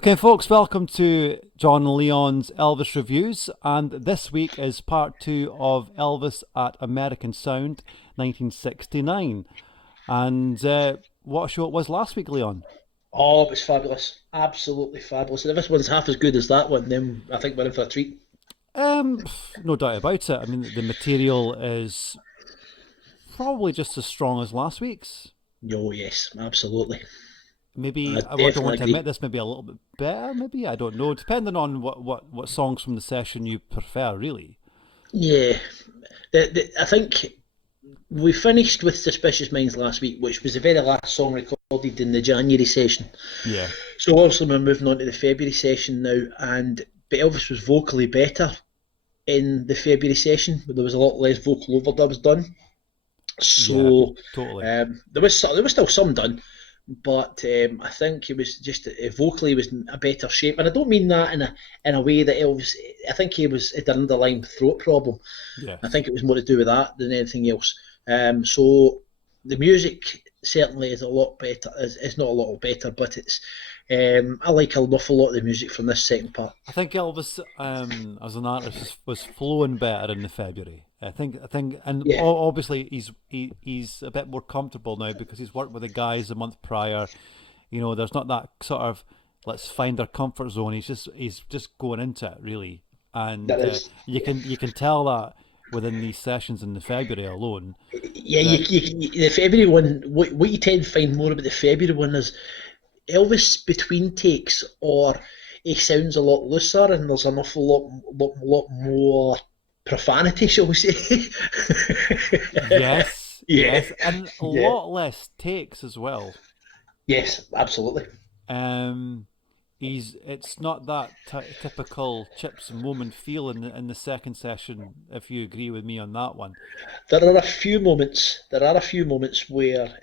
Okay, folks, welcome to John Leon's Elvis Reviews, and this week is part two of Elvis at American Sound 1969. And what a show it was last week, Leon. Oh, it was fabulous. Absolutely fabulous. And if this one's half as good as that one, then I think we're in for a treat. No doubt about it. I mean, the material is probably just as strong as last week's. Oh, yes, absolutely. Maybe I I don't definitely want to admit agree. this. Maybe a little bit better. Maybe I don't know. Depending on what songs from the session you prefer, really. Yeah. I think we finished with Suspicious Minds last week, which was the very last song recorded in the January session. Yeah, So obviously we're moving on to the February session now, and but Elvis was vocally better in the February session, but there was a lot less vocal overdubs done. yeah, So totally. there was still some done, but I think it was just vocally he was in a better shape, and I don't mean that in a way that Elvis. I think he had an underlying throat problem. I Yes. think it was more to do with that than anything else. So the music certainly is a lot better. It's not a lot better, but it's. I like an awful lot of the music from this second part. I think Elvis, as an artist, was flowing better in the February. And Yeah, obviously he's a bit more comfortable now because he's worked with the guys a month prior. You know, there's not that sort of let's find our comfort zone. He's just going into it really, that and is. you can tell that within these sessions in the February alone Yeah, that the February one. What you tend to find more about the February one is Elvis between takes, or he sounds a lot looser, and there's an awful lot more profanity, shall we say? yes, Yeah, yes, and a yeah, lot less takes as well. yes, absolutely. Um, he's it's not that typical Chips and Moment feel in the second session. If you agree with me on that one, There are a few moments. There are a few moments where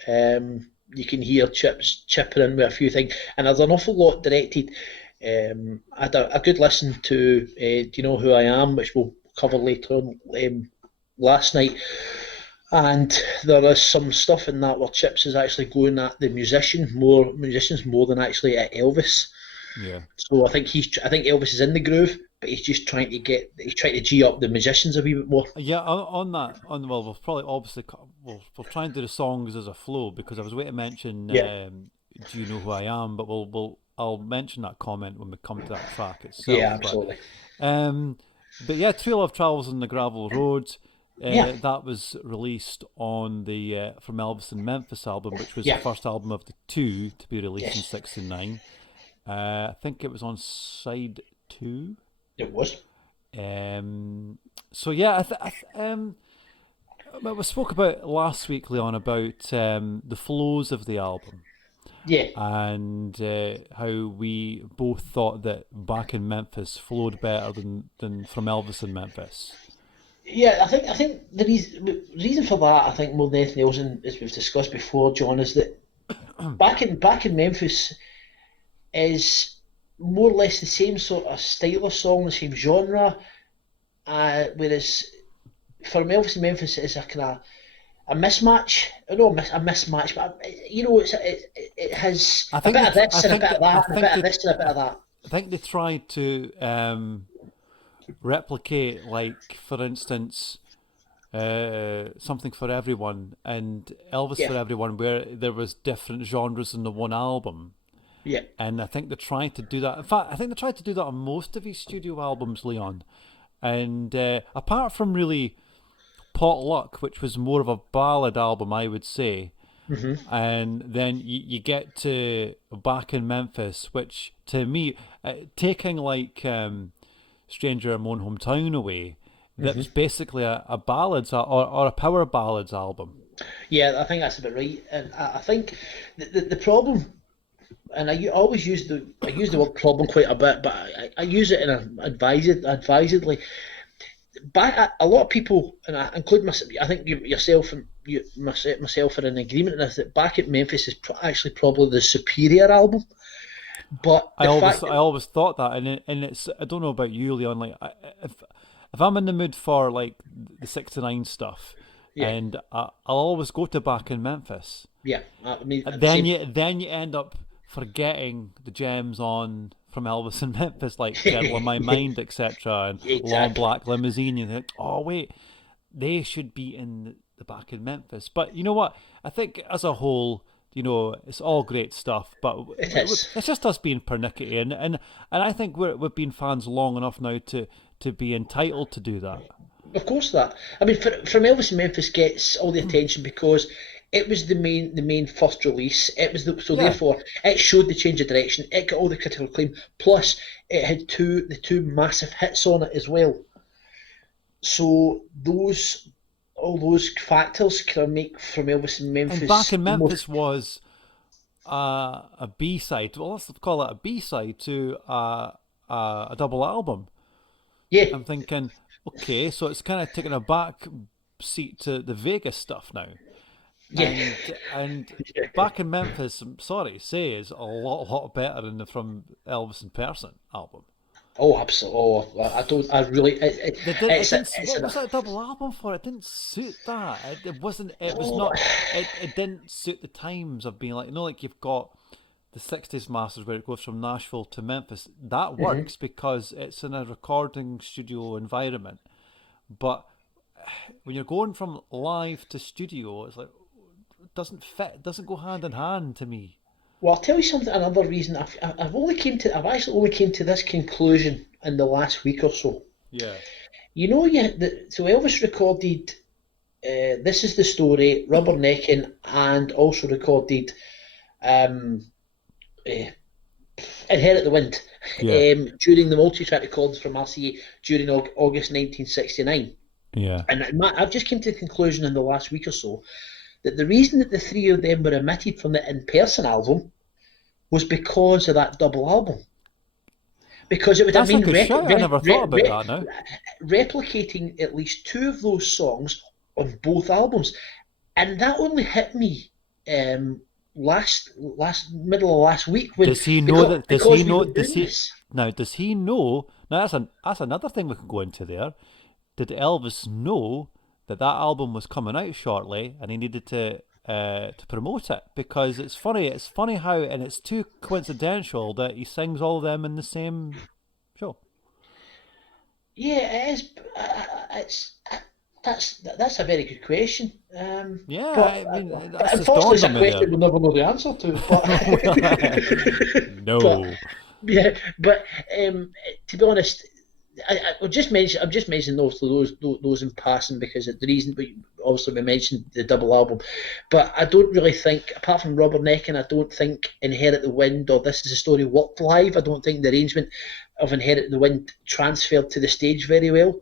you can hear Chips chipping in with a few things, and there's an awful lot directed. I had a good listen to "Do You Know Who I Am," which we'll cover later on last night, and there is some stuff in that where Chips is actually going at the musicians more than actually at Elvis. yeah, So I think Elvis is in the groove, but he's trying to g up the musicians a wee bit more. yeah. On that, on well, we'll probably obviously we'll try and do the songs as a flow because I was waiting to mention Yeah, Do You Know Who I Am, but I'll mention that comment when we come to that track yeah, itself. absolutely. Um, but yeah, True Love Travels on the Gravel Road. Yeah, That was released on the From Elvis in Memphis album, which was the yeah, first album of the two to be released in yes, '69. I think it was on side two. it was. So yeah, we spoke about last week, Leon, about the flows of the album Yeah, and how we both thought that Back in Memphis flowed better than From Elvis in Memphis. yeah. I think the reason for that, I think more than anything else, and as we've discussed before, John, is that back in Memphis is more or less the same sort of style of song, the same genre. Whereas for Elvis in Memphis, it's a kind of a mismatch. No, a mismatch, but it has I a think bit of they, I this and a think bit of that, I that, and a think bit of that, this and a bit of that. I think they tried to replicate, like for instance, something for everyone and Elvis Yeah, for everyone, where there was different genres in the one album. yeah, And I think they're trying to do that. In fact, I think they tried to do that on most of his studio albums, Leon. And apart from really Pot Luck, which was more of a ballad album, I would say. hmm, And then you get to Back in Memphis, which to me, taking like Stranger in My Own Hometown away, that was hmm. basically a ballads or a power ballads album. Yeah. I think that's about right, and I think the problem, and I use the word problem quite a bit, but I use it in a advisedly. A lot of people, and I include myself, I think yourself and myself are in agreement in this, that Back at Memphis is actually probably the superior album. But I the always fact I that, always thought that, and it's I don't know about you, Leon. Like if I'm in the mood for like the '69 stuff, yeah, and I'll always go to Back in Memphis. yeah, I mean, And the then same. you end up forgetting the gems on from Elvis in Memphis, like Gentle in My Mind, etc., and Long Exactly. Black Limousine. You think, oh wait, they should be in the back in Memphis. But you know what? I think as a whole, it's all great stuff. But It is. it's just us being pernickety, and I think we've been fans long enough now to be entitled to do that. Of course, that. I mean, from Elvis in Memphis gets all the attention because it was the main first release. It was so Yeah, therefore it showed the change of direction. It got all the critical acclaim. Plus, it had the two massive hits on it as well. So all those factors can make from Elvis in and Back Memphis in the most. Memphis was a B side. Well, let's call it a B side to a double album. Yeah, I'm thinking, okay, so it's kind of taking a back seat to the Vegas stuff now. yeah. And Back in Memphis, I'm sorry to say, is a lot better than the From Elvis in Person album. Oh, absolutely. Oh, I don't. I really. It It's a, didn't. it's What an. was that a double album for? It didn't suit that. It wasn't. It was Oh, not. It didn't suit the times of being like like you've got the '60s masters where it goes from Nashville to Memphis. That mhm. works because it's in a recording studio environment. But when you're going from live to studio, it's like it doesn't fit. It doesn't go hand in hand to me. Well, I'll tell you something. Another reason I've actually only came to this conclusion in the last week or so. Yeah. So Elvis recorded "This Is the Story," "Rubbernecking," and also recorded um, uh, "Inherit the Wind" Yeah. during the multi-track recordings from RCA during August 1969. Yeah. And I've just came to the conclusion in the last week or so that the reason that the three of them were omitted from the in-person album was because of that double album. Because it would have That's a been good shout. I never thought about that now. replicating at least two of those songs on both albums, and that only hit me last middle of last week when Does he know because that? Does he because we know? were Does doing he this. now? Does he know? Now that's another thing we can go into there. Did Elvis know that that album was coming out shortly, and he needed to promote it? Because it's funny. It's funny how, and it's too coincidental that he sings all of them in the same show. Yeah, it is. That's a very good question. Yeah, But I mean but that's just unfortunately, dawned it's on a me there. question we'll never know the answer to. But No. yeah, but to be honest, I'm just mentioning those in passing because of the reason. But obviously, we mentioned the double album, but I don't really think, apart from Rubbernecking, I don't think "Inherit the Wind" or "This Is a Story" worked live. I don't think the arrangement of "Inherit the Wind" transferred to the stage very well.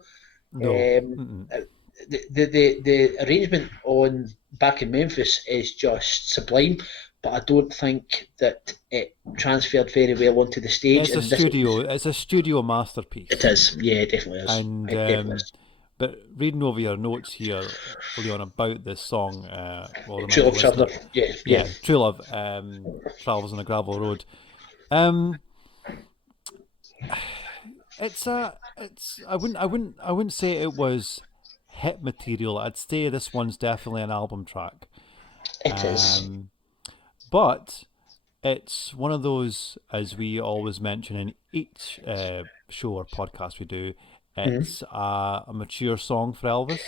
No. Um, Mm-mm. the arrangement on "Back in Memphis" is just sublime, but I don't think that it transferred very well onto the stage. It's a And this studio. It's a studio it masterpiece. is, yeah, it definitely is. And It definitely is. but reading over your notes here, Leon, about this song, well, True remind the Love listener, Traveller, yeah, yeah. yeah, True Love travels on a gravel road. Um, it's I wouldn't say it was hit material. I'd say this one's definitely an album track. It is. Um, but it's one of those, as we always mention in each show or podcast we do. Mhm. It's a mature song for Elvis.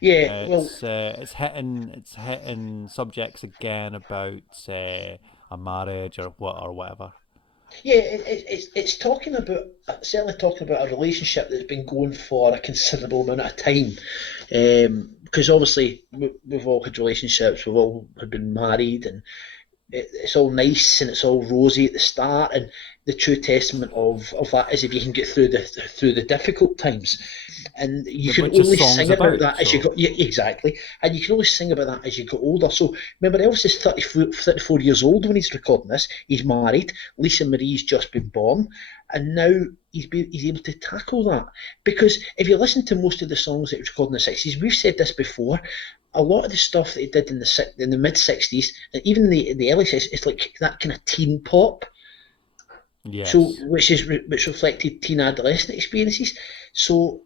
Yeah, well, It's hitting subjects again about a marriage or whatever. yeah, it's talking about certainly talking about a relationship that's been going for a considerable amount of time. Because obviously we've all had relationships, we've all had been married, and it's all nice and it's all rosy at the start, and the true testament of that is if you can get through the difficult times, and you can Which is only songs sing about about. that as you So go. Yeah, exactly, and you can only sing about that as you get older. So remember, Elvis is 34 years old when he's recording this. He's married. Lisa Marie's just been born, and now he's able to tackle that because if you listen to most of the songs that he recorded in the 60s, we've said this before, a lot of the stuff that he did in the mid 60s and even in the early 60s, it's like that kind of teen pop. So yes, which reflected teen adolescent experiences. So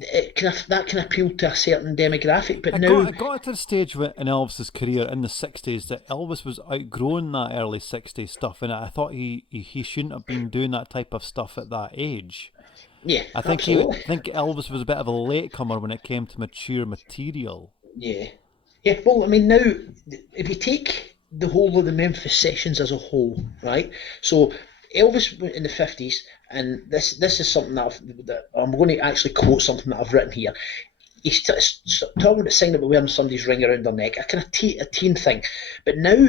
that can appeal to a certain demographic. But now, It got to the stage in Elvis's career in the '60s that Elvis was outgrowing that early '60s stuff, and I thought he shouldn't have been doing that type of stuff at that age. yeah, I think absolutely, Elvis was a bit of a latecomer when it came to mature material. yeah, yeah. Well, I mean, now if you take the whole of the Memphis sessions as a whole, right? So Elvis in the 50s, and this is something that I'm going to actually quote something that I've written here. He's talking about singing about wearing somebody's ring around their neck, a kind of a teen thing. But now,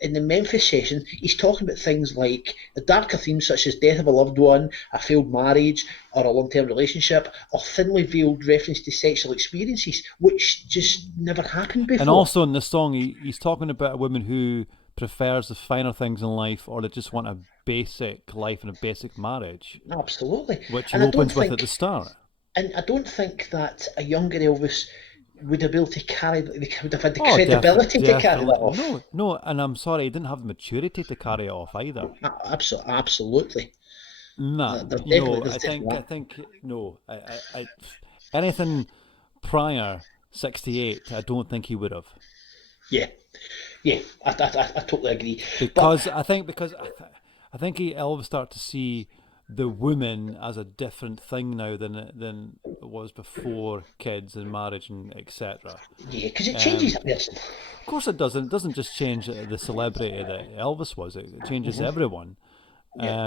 in the Memphis session, he's talking about things like the darker themes such as death of a loved one, a failed marriage, or a long-term relationship, or thinly veiled reference to sexual experiences, which just never happened before. And also in the song, he's talking about a woman who prefers the finer things in life, or they just want a basic life and a basic marriage, Absolutely. which he And I don't opens with at think the start. And I don't think that a younger Elvis would have been able to carry, they would have had the Oh, credibility to carry that definitely. off. No, and I'm sorry, he didn't have the maturity to carry it off either. Absolutely. Nah, There's definitely, no, there's definitely I that. think, no, anything prior '68, I don't think he would have. Yeah, yeah, I totally agree. But Because I think Elvis started to see the woman as a different thing now than it was before kids and marriage and etc. yeah, because it changes Um, a person. of course it doesn't. It doesn't just change the celebrity that Elvis was. It changes everyone. Yeah,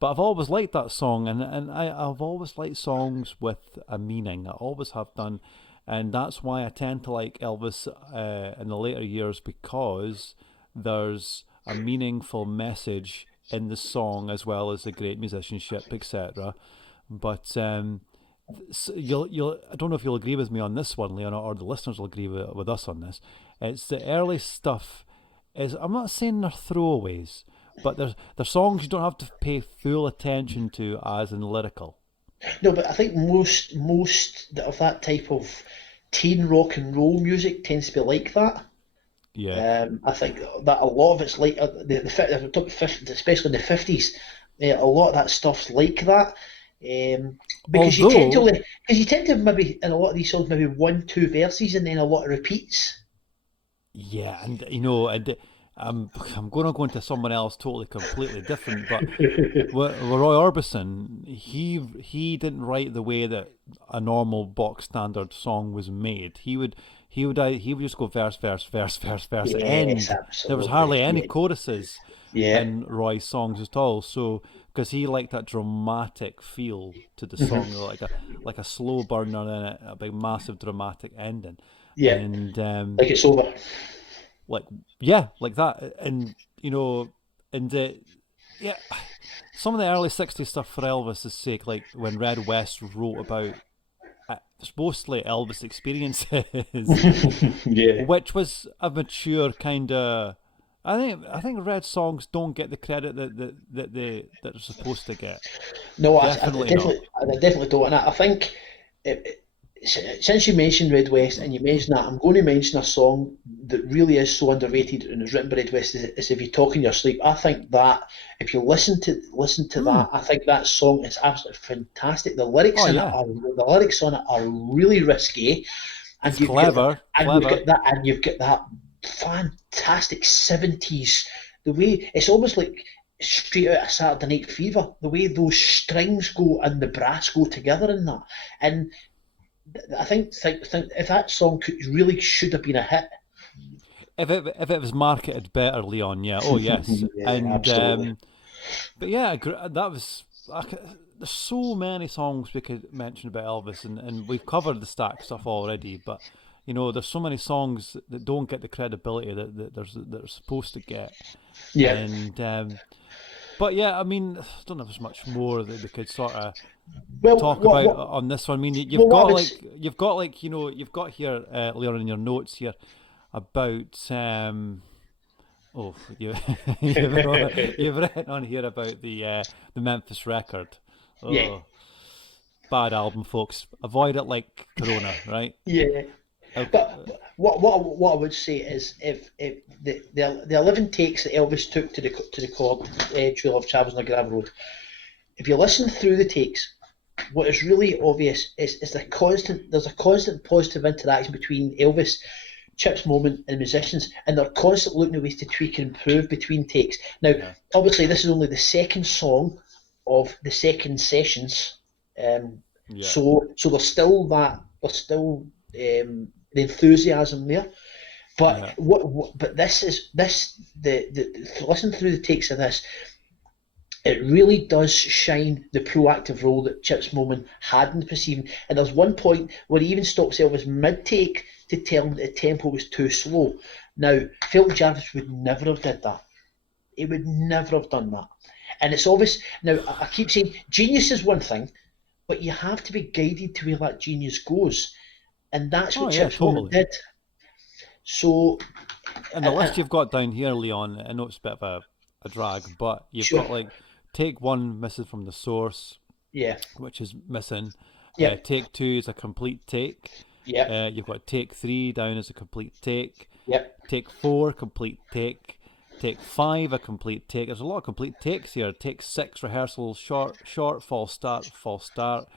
But I've always liked that song, and I've always liked songs with a meaning. I always have done, and that's why I tend to like Elvis in the later years because there's a meaningful message in the song as well as the great musicianship, etc. But you'll I don't know if you'll agree with me on this one, Leon, or the listeners will agree with us on this. It's the early stuff is I'm not saying they're throwaways, but they're songs you don't have to pay full attention to as in lyrical. no, but I think most of that type of teen rock and roll music tends to be like that. Yeah. I think that a lot of it's like especially in the 50s, a lot of that stuff's like that. Because Although, you tend to maybe in a lot of these songs maybe one, two verses and then a lot of repeats. yeah, and I'm going to go into someone else totally completely different, but Roy Orbison, he didn't write the way that a normal box standard song was made. He would just go verse, verse, verse, verse, verse, Yes, end. There was hardly absolutely. any Yeah, choruses yeah. in Roy's songs at all. So because he liked that dramatic feel to the song, like a slow burner and then a big massive dramatic ending, Yeah, and like it's over. like yeah, like that, and and yeah, some of the early '60s stuff for Elvis' sake, like when Red West wrote about it's mostly Elvis experiences, Yeah. which was a mature kind of. I think Red songs don't get the credit that they're supposed to get. No, Definitely not. I definitely don't. And I think it, since you mentioned Red West and you mentioned that, I'm going to mention a song that really is so underrated and was written by Red West. Is "If You Talk in Your Sleep." I think that if you listen to Mm. that, I think that song is absolutely fantastic. The lyrics Oh in it yeah, are the lyrics on it are really risky, and it's clever, clever. you've got that fantastic 70s. The way it's almost like straight out of Saturday Night Fever. The way those strings go and the brass go together in that, and I think if that song really should have been a hit. If it was marketed better, Leon, yeah. Oh yes, Yeah, and absolutely. but yeah, that was. There's so many songs we could mention about Elvis, and we've covered the stack stuff already. But there's so many songs that don't get the credibility that they're supposed to get. Yeah. And but yeah, I mean, I don't know if there's much more that we could sort of Well, talk what about what on this one. I mean, well, you've what I got would like you've got here, Leon, in your notes here about oh, you've written on here about the Memphis record. yeah, Oh, bad album, folks. Avoid it like Corona, right? yeah. Okay. But what I would say is if the 11 takes that Elvis took to record True Love Travels on the Gravel Road, if you listen through the takes, what is really obvious is there's a constant positive interaction between Elvis, Chip's Moment, and musicians, and they're constantly looking at ways to tweak and improve between takes. Now, obviously, this is only the second song of the second sessions, so there's still the enthusiasm there. But but listen through the takes of this. It really does shine the proactive role that Chip's Moment had in the proceeding. And there's one point where he even stops Elvis mid-take to tell him that the tempo was too slow. Now, Phil Jarvis would never have did that. He would never have done that. And it's obvious. Now, I keep saying genius is one thing, but you have to be guided to where that genius goes. And that's what Chip's Moment did. So, and the list you've got down here, Leon, I know it's a bit of a drag, but you've got like take one missing from the source, which is missing. Take two is a complete take. You've got take three down as a complete take. Take four, complete take. Take five, a complete take. There's a lot of complete takes here. Take six, rehearsal, short, false start, false start.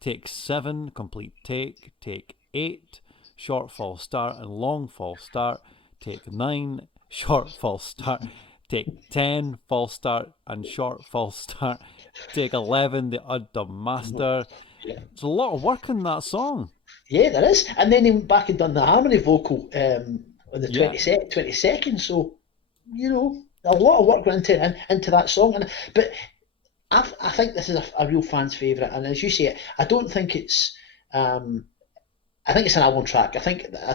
Take seven, complete take. Take eight, short false start and long false start. Take 9, short false start. Take 10, false start and short false start. Take 11, the odd-dub master. There's a lot of work in that song. Yeah, there is. And then he went back and done the harmony vocal on the 22nd. So, you know, a lot of work went into that song. But I think this is a real fan's favourite. And as you say, I don't think it's... I think it's an album track. I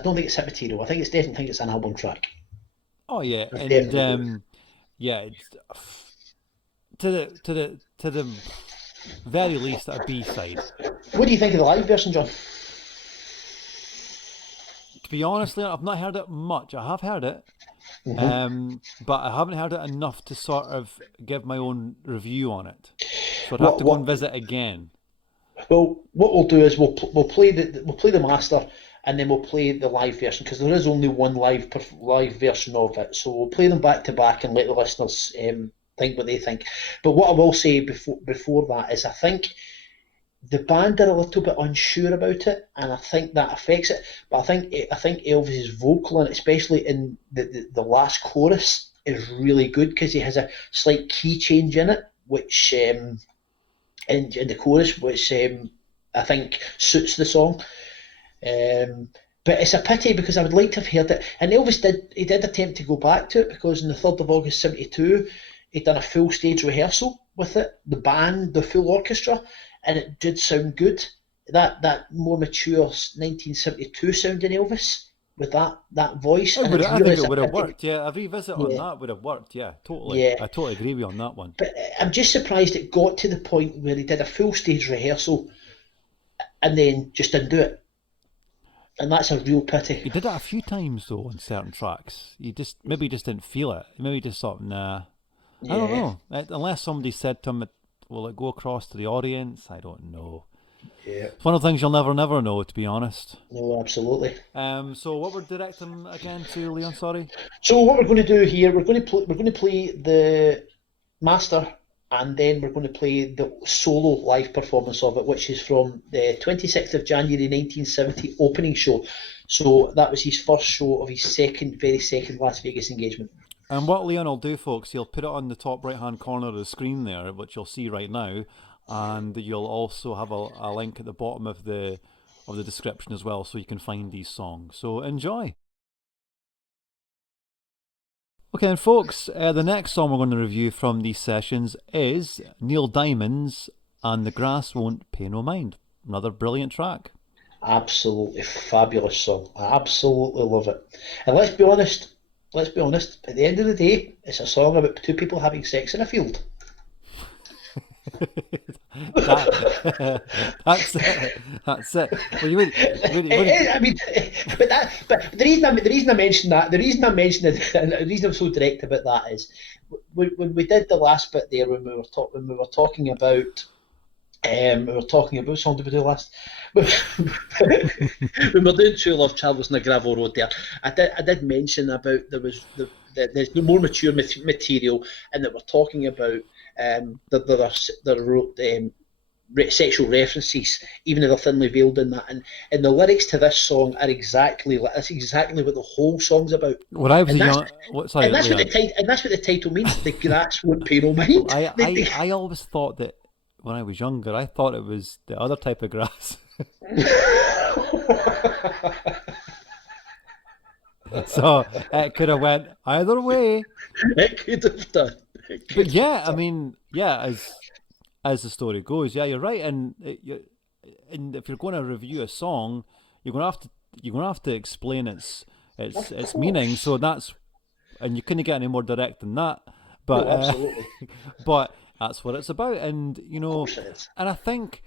don't think it's hit material. I definitely think it's an album track. Oh yeah, and it's to the very least a B-side. What do you think of the live version, John? To be honest, I've not heard it much. I have heard it, but I haven't heard it enough to sort of give my own review on it. So I'd have to go and visit again. Well, what we'll do is we'll play the master, and then we'll play the live version, because there is only one live version of it. So we'll play them back to back and let the listeners think what they think. But what I will say before that is I think the band are a little bit unsure about it, and I think that affects it. But I think Elvis's vocal, and especially in the last chorus, is really good, because he has a slight key change in it, which in the chorus, which I think suits the song. But it's a pity, because I would like to have heard it. And Elvis did attempt to go back to it, because on the 3rd of August 72, he'd done a full stage rehearsal with it, the band, the full orchestra, and it did sound good. That more mature 1972 sounding Elvis with that voice. I think it would have worked. Yeah, a revisit on that would have worked. Yeah, totally. Yeah. I totally agree with you on that one. But I'm just surprised it got to the point where he did a full stage rehearsal and then just didn't do it. And that's a real pity. He did it a few times though on certain tracks. He just didn't feel it. Maybe just thought, nah. Yeah. I don't know. Unless somebody said to him, will it go across to the audience? I don't know. Yeah. It's one of the things you'll never know, to be honest. No, absolutely. So what we're directing again to, Leon, sorry? So what we're going to do here, we're going to play the master, and then we're going to play the solo live performance of it, which is from the 26th of January 1970 opening show. So that was his first show of his very second Las Vegas engagement. And what Leon will do, folks, he'll put it on the top right-hand corner of the screen there, which you'll see right now, and you'll also have a link at the bottom of the description as well, so you can find these songs. So enjoy. Okay, and folks, the next song we're going to review from these sessions is Neil Diamond's "And the Grass Won't Pay No Mind." Another brilliant track. Absolutely fabulous song. I absolutely love it. And let's be honest, at the end of the day, it's a song about two people having sex in a field. That's it. Well, I mean, but the reason I mentioned that, the reason I'm so direct about that is when we did the last bit there, when we were talking about what song did we do last? When we're doing True Love Travels on the Gravel Road there, I did mention about there's no more mature material, and that we're talking about sexual references, even if they're thinly veiled in that. And the lyrics to this song are that's exactly what the whole song's about. When I was a And that's young, sorry, Leon. and that's what the title means. The grass won't pay no mind. I always thought that when I was younger, I thought it was the other type of grass. So it could have went either way. It could have done. But yeah, I mean, yeah, as the story goes, yeah, you're right. And if you're going to review a song, you're gonna have to explain its meaning. So that's and you couldn't get any more direct than that. But No, absolutely. but that's what it's about, and Of course it is. and I think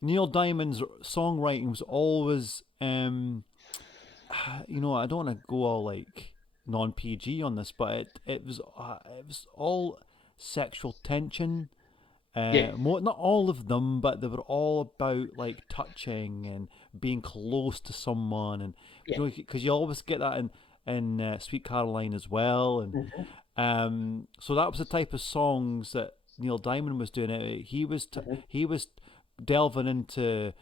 Neil Diamond's songwriting was always, I don't want to go all like non PG on this, but it was all sexual tension. Yeah, Not all of them, but they were all about like touching and being close to someone, and yeah. because you always get that in Sweet Caroline as well, and Mm-hmm, so that was the type of songs that Neil Diamond was doing. mm-hmm. He was delving into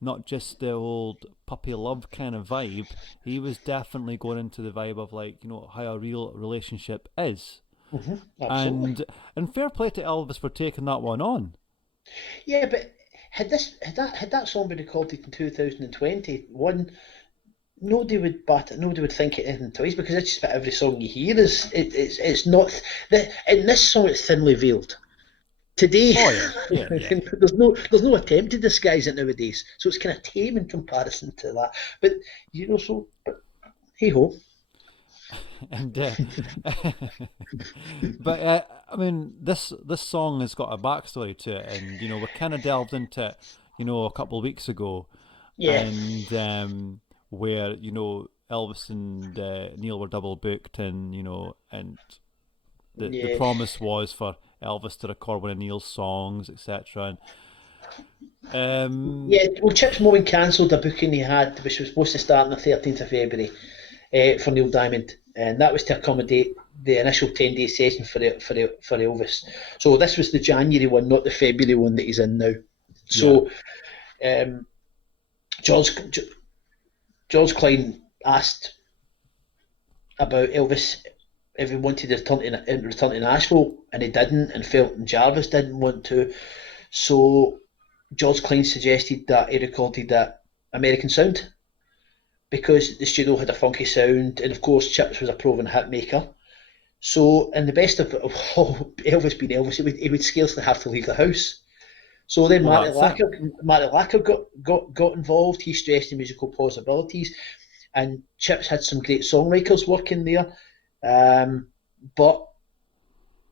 not just the old puppy love kind of vibe. He was definitely going into the vibe of like how a real relationship is. Absolutely. And fair play to Elvis for taking that one on. Yeah, but had that song been recorded in 2021, nobody would think it anything twice, because it's just about every song you hear it's not in this song it's thinly veiled. Today, Oh yeah, yeah, yeah. there's no attempt to disguise it nowadays, so it's kind of tame in comparison to that. But but hey ho. And but I mean, this song has got a backstory to it, and we kind of delved into it, a couple of weeks ago, Yeah, and where Elvis and Neil were double booked, and and the yeah, promise was for Elvis to record one of Neil's songs, etc. And yeah. Well, Chip's Mowing cancelled a booking he had, which was supposed to start on the 13th of February, for Neil Diamond, and that was to accommodate the initial 10-day session for Elvis. So this was the January one, not the February one that he's in now. yeah, So George George Klein asked about Elvis if he wanted to return to Nashville, and he didn't, and Felton Jarvis didn't want to. So George Klein suggested that he recorded that American Sound, because the studio had a funky sound, and of course Chips was a proven hit maker. So, in the best of all, Elvis being Elvis, he would scarcely have to leave the house. So then well, that's it. Marty Lacker got involved. He stressed the musical possibilities, and Chips had some great songwriters working there. But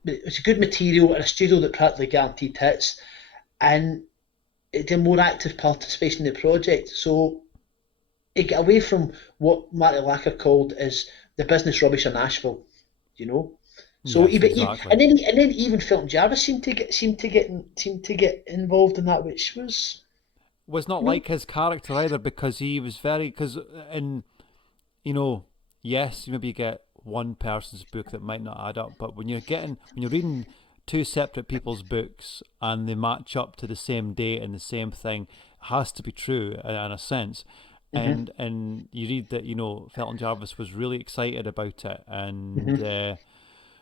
it's a good material in a studio that practically guaranteed hits, and it did more active participation in the project. So it got away from what Marty Lacker called as the business rubbish of Nashville, you know. So Yes, exactly. and then even Felton Jarvis seemed to get involved in that, which was Was not you know like his character either, because he was very because in yes, maybe you get one person's book that might not add up, but when you're reading two separate people's books and they match up to the same date and the same thing, it has to be true in a sense. hmm And you read that Felton Jarvis was really excited about it, and hmm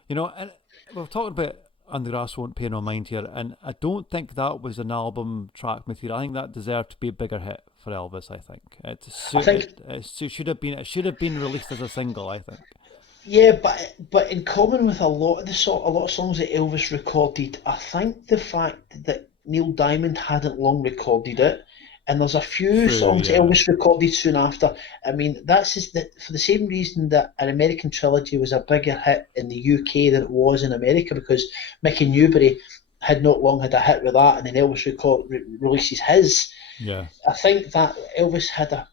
and we're talking about "And the Grass Won't Pay No Mind" here, and I don't think that was an album track material. I think that deserved to be a bigger hit for Elvis. I think I think it should have been released as a single. I think. yeah, but in common with a lot of songs that Elvis recorded, I think the fact that Neil Diamond hadn't long recorded it, and there's a few True. songs Yeah. Elvis recorded soon after. I mean, that's just that for the same reason that an American Trilogy was a bigger hit in the UK than it was in America, because Mickey Newbury had not long had a hit with that, and then Elvis releases his. Yeah. I think that Elvis had a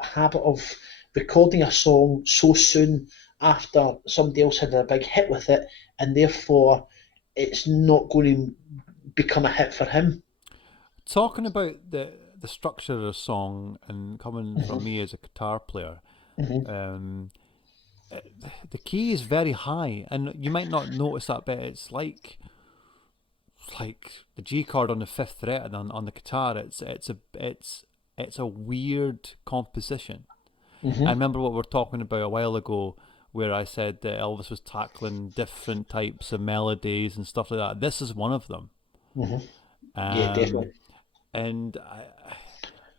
habit of recording a song so soon after somebody else had a big hit with it, and therefore it's not going to become a hit for him. Talking about the structure of the song, and coming from hmm me as a guitar player, hmm um, the key is very high, and you might not notice that, but it's like like the G chord on the fifth fret and on the guitar. It's a weird composition. I remember what we were talking about a while ago, where I said that Elvis was tackling different types of melodies and stuff like that. This is one of them. Yeah, definitely. And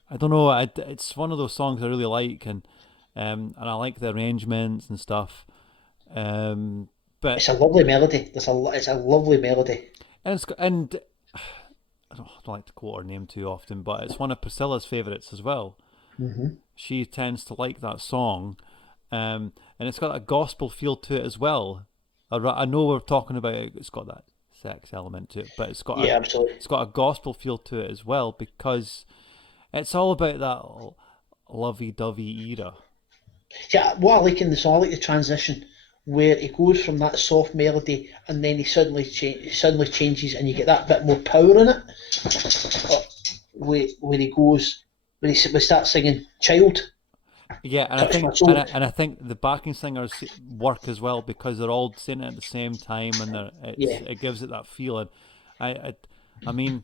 I don't know. It's one of those songs I really like, and I like the arrangements and stuff. But It's a lovely melody. It's a lovely melody. and I don't like to quote her name too often, but it's one of Priscilla's favourites as well. She tends to like that song, and it's got a gospel feel to it as well. I know we're talking about it's got that sex element to it, but Yeah, absolutely. it's got a gospel feel to it as well, because it's all about that lovey-dovey era. Yeah, what I like in the song, I like the transition where he goes from that soft melody and then he suddenly changes and you get that bit more power in it. Where he goes, we start singing "Child." Yeah, and Touch my soul. I think the backing singers work as well because they're all singing at the same time, and Yeah, it gives it that feeling. I mean,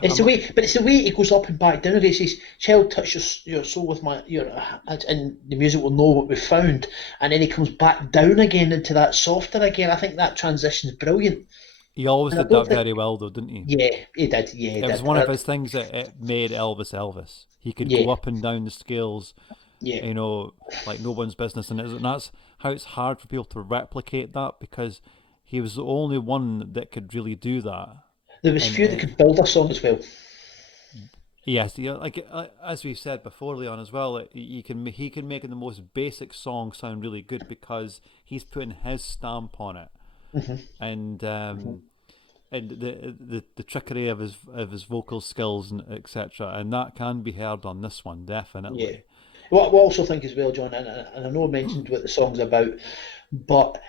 it's the I'm, way, but it's the way he goes up and back down. Again. He says, "Child, touch your soul with your," and the music will know what we've found. And then he comes back down again into that softer again. I think that transition is brilliant. he always And I did don't that think, very well, though, didn't he? yeah, he did. Yeah, he It was did. one of his things that it made Elvis Elvis. He could Yeah, go up and down the scales, yeah. like no one's business, and that's how it's hard for people to replicate that, because he was the only one that could really do that. There was And few that could build a song as well. yes, yeah, like as we've said before, Leon, as well, he can make the most basic song sound really good because he's putting his stamp on it, and the trickery of his vocal skills and etc. And that can be heard on this one Yeah. definitely. What I also think as well, John, and I know I mentioned what the song's about, but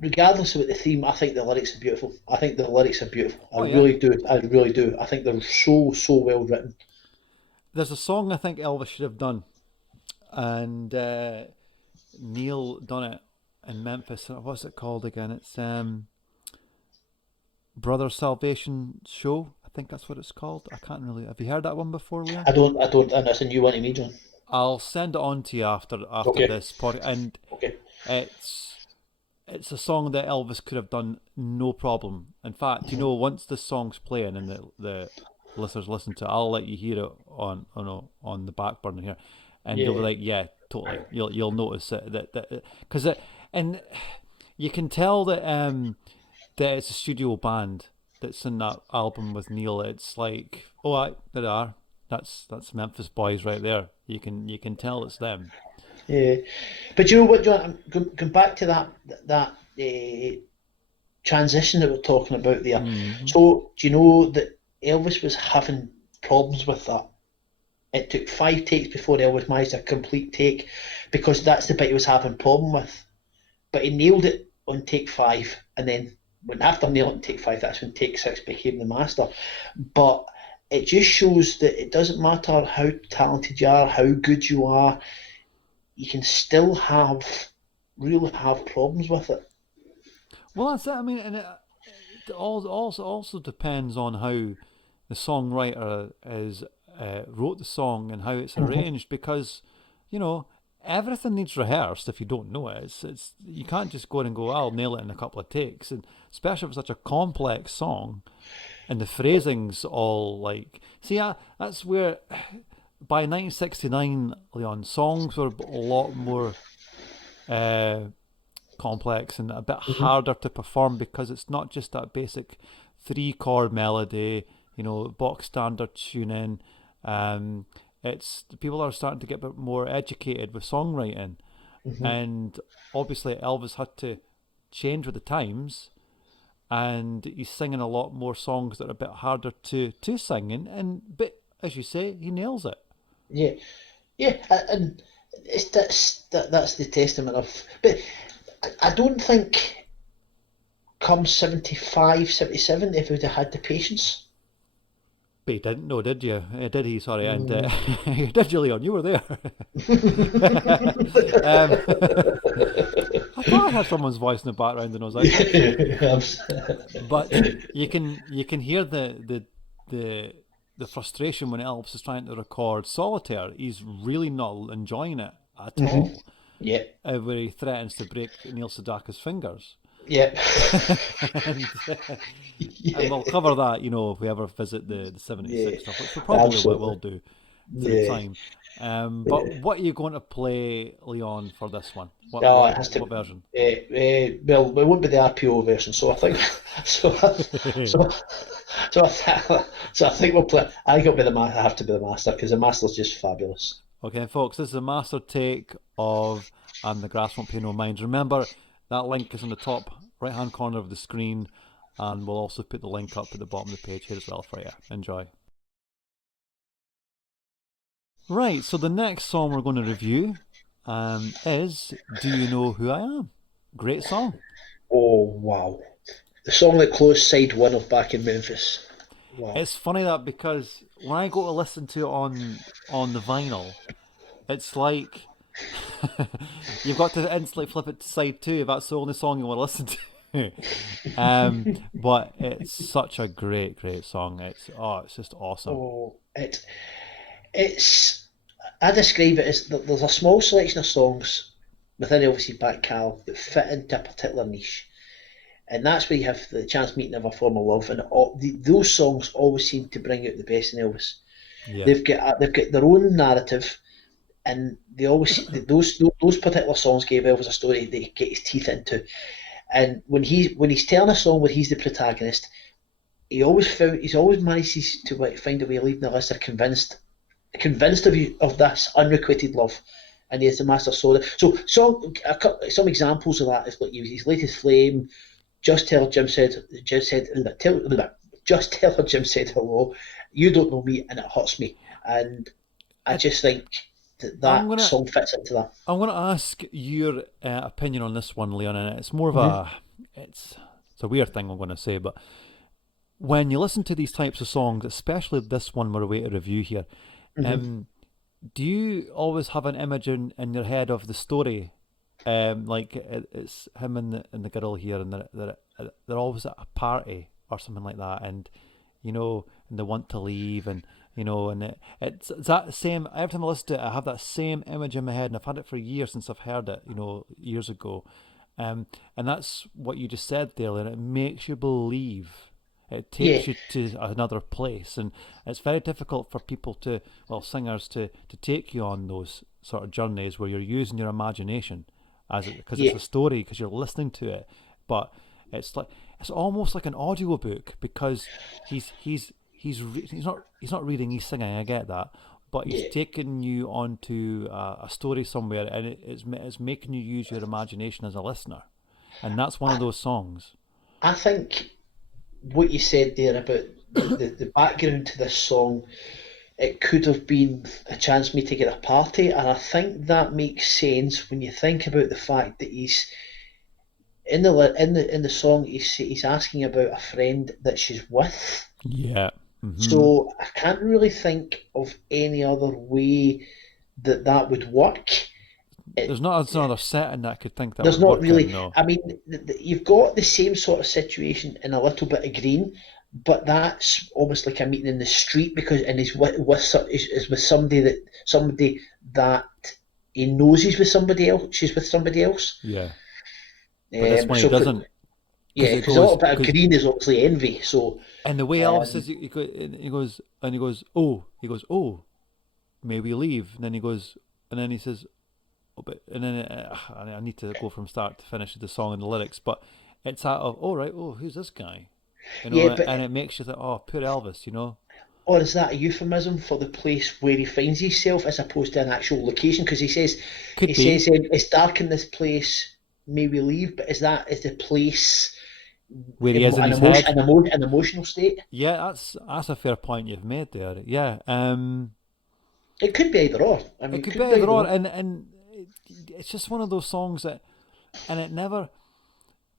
regardless of what the theme, I think the lyrics are beautiful. I think the lyrics are beautiful. I Oh yeah, really do. I really do. I think they're so well written. there's a song I think Elvis should have done, and Neil done it in Memphis. What's it called again? It's Brother Salvation Show. I think that's what it's called. I can't really. Have you heard that one before, Leon? I don't, and that's a new one to me, John. I'll send it on to you after Okay, this podcast, and okay. it's it's a song that Elvis could have done no problem. In fact, once the song's playing and the listeners listen to it, I'll let you hear it on the back burner here, and you'll be Yeah, like, yeah, totally. You'll notice it that because and you can tell that it's a studio band that's in that album with Neil. It's like, there they are. That's Memphis boys right there. You can tell it's them. yeah. But you know what, John? Going back to that transition that we're talking about there. Hmm. So do you know that Elvis was having problems with that? It took 5 takes before Elvis managed a complete take because that's the bit he was having a problem with. But he nailed it on take 5, and then after nailing it on take 5, that's when take 6 became the master. But it just shows that it doesn't matter how talented you are, how good you are, you can still really have problems with it. Well, that's it. I mean, and it also depends on how the songwriter is wrote the song and how it's arranged, because you know everything needs rehearsed. If you don't know it, it's you can't just go in and go, I'll nail it in a couple of takes, and especially for such a complex song, and the phrasing's all like, see, that's where by 1969, Leon, songs were a lot more uh, complex and a bit harder to perform, because it's not just that basic 3 chord melody, box standard tuning. It's people are starting to get a bit more educated with songwriting, and obviously Elvis had to change with the times, and he's singing a lot more songs that are a bit harder to sing, but as you say, he nails it. Yeah, yeah, and that's the testament of. But I don't think come 75, 77, if he'd have had the patience. But he didn't know, did you? Did he? Sorry, and Mm. did you, Leon? You were there. um, I thought hear someone's voice in the background in those outtakes. But you can hear the frustration when Elvis is trying to record Solitaire. He's really not enjoying it at all. Yeah. Where he threatens to break Neil Sedaka's fingers. Yeah. and, Yeah. and we'll cover that, if we ever visit the 76 Yeah. stuff, which we probably Absolutely. will do for the Yeah. time. But what are you going to play, Leon, for this one? What, No, what, it has to. what version? Well, it won't be the RPO version, so I think. So, so, so I think we'll play. I think it'll be I have to be the master because the master's just fabulous. Okay, folks, this is a master take of And the Grass Won't Pay No Mind. Remember, that link is in the top right-hand corner of the screen, and we'll also put the link up at the bottom of the page here as well for you. Enjoy. Right, so the next song we're going to review is Do You Know Who I Am? Great song. Oh wow! The song that closed side one of Back in Memphis. Wow. It's funny that because when I go to listen to it on the vinyl, it's like you've got to instantly flip it to side two if that's the only song you want to listen to. But it's such a great song. It's just awesome. Oh, it's. I describe it as there's a small selection of songs within Elvis's back catalog that fit into a particular niche, and that's where you have the chance meeting of a former love, and those songs always seem to bring out the best in Elvis. Yeah. They've got their own narrative, and they always those particular songs gave Elvis a story that he get his teeth into. And when he's telling a song where he's the protagonist, he's always manages to find a way of leaving the listener convinced of this unrequited love, and he is the master soda. So some examples of that is like his latest Flame, Just Tell Her Jim said Just Tell Her Jim said hello, You Don't Know Me and It Hurts Me, and I just think that song fits into that. I'm going to ask your opinion on this one, Leon, and it's more of it's a weird thing I'm going to say, but when you listen to these types of songs, especially this one we're away to review here, do you always have an image in your head of the story? Like it's him and the girl here, and they're always at a party or something like that, and and they want to leave, and and it's that same. Every time I listen to it, I have that same image in my head, and I've had it for years since I've heard it, years ago, and that's what you just said there, and it makes you believe. It takes you to another place, and it's very difficult for people singers to take you on those sort of journeys where you're using your imagination because it's a story, because you're listening to it, but it's almost like an audiobook because he's not reading, he's singing. I get that, but he's taking you onto a story somewhere, and it's making you use your imagination as a listener, and that's one of those songs. I think what you said there about the background to this song, it could have been a chance meeting at a party, and I think that makes sense when you think about the fact that he's in the song. He's asking about a friend that she's with. Yeah. So I can't really think of any other way that would work. There's not another setting that I could think that there's would not work really. in, no. I mean, you've got the same sort of situation in A Little Bit of Green, but that's almost like a meeting in the street he's with somebody that he knows he's with somebody else. She's with somebody else. Yeah. But this one he doesn't. Yeah, because A Little Bit of Green is obviously envy. So. And the way Elvis says, he goes, oh, maybe leave. And then he says, oh, but, and then I need to go from start to finish the song and the lyrics, but it's out of, who's this guy? And it makes you think, oh, poor Elvis, Or is that a euphemism for the place where he finds himself as opposed to an actual location? Because he says it's dark in this place, maybe leave, but is the place where he is in his head, an emotional state? Yeah, that's a fair point you've made there. Yeah, it could be either or. I mean, it could be either or, and it's just one of those songs that, and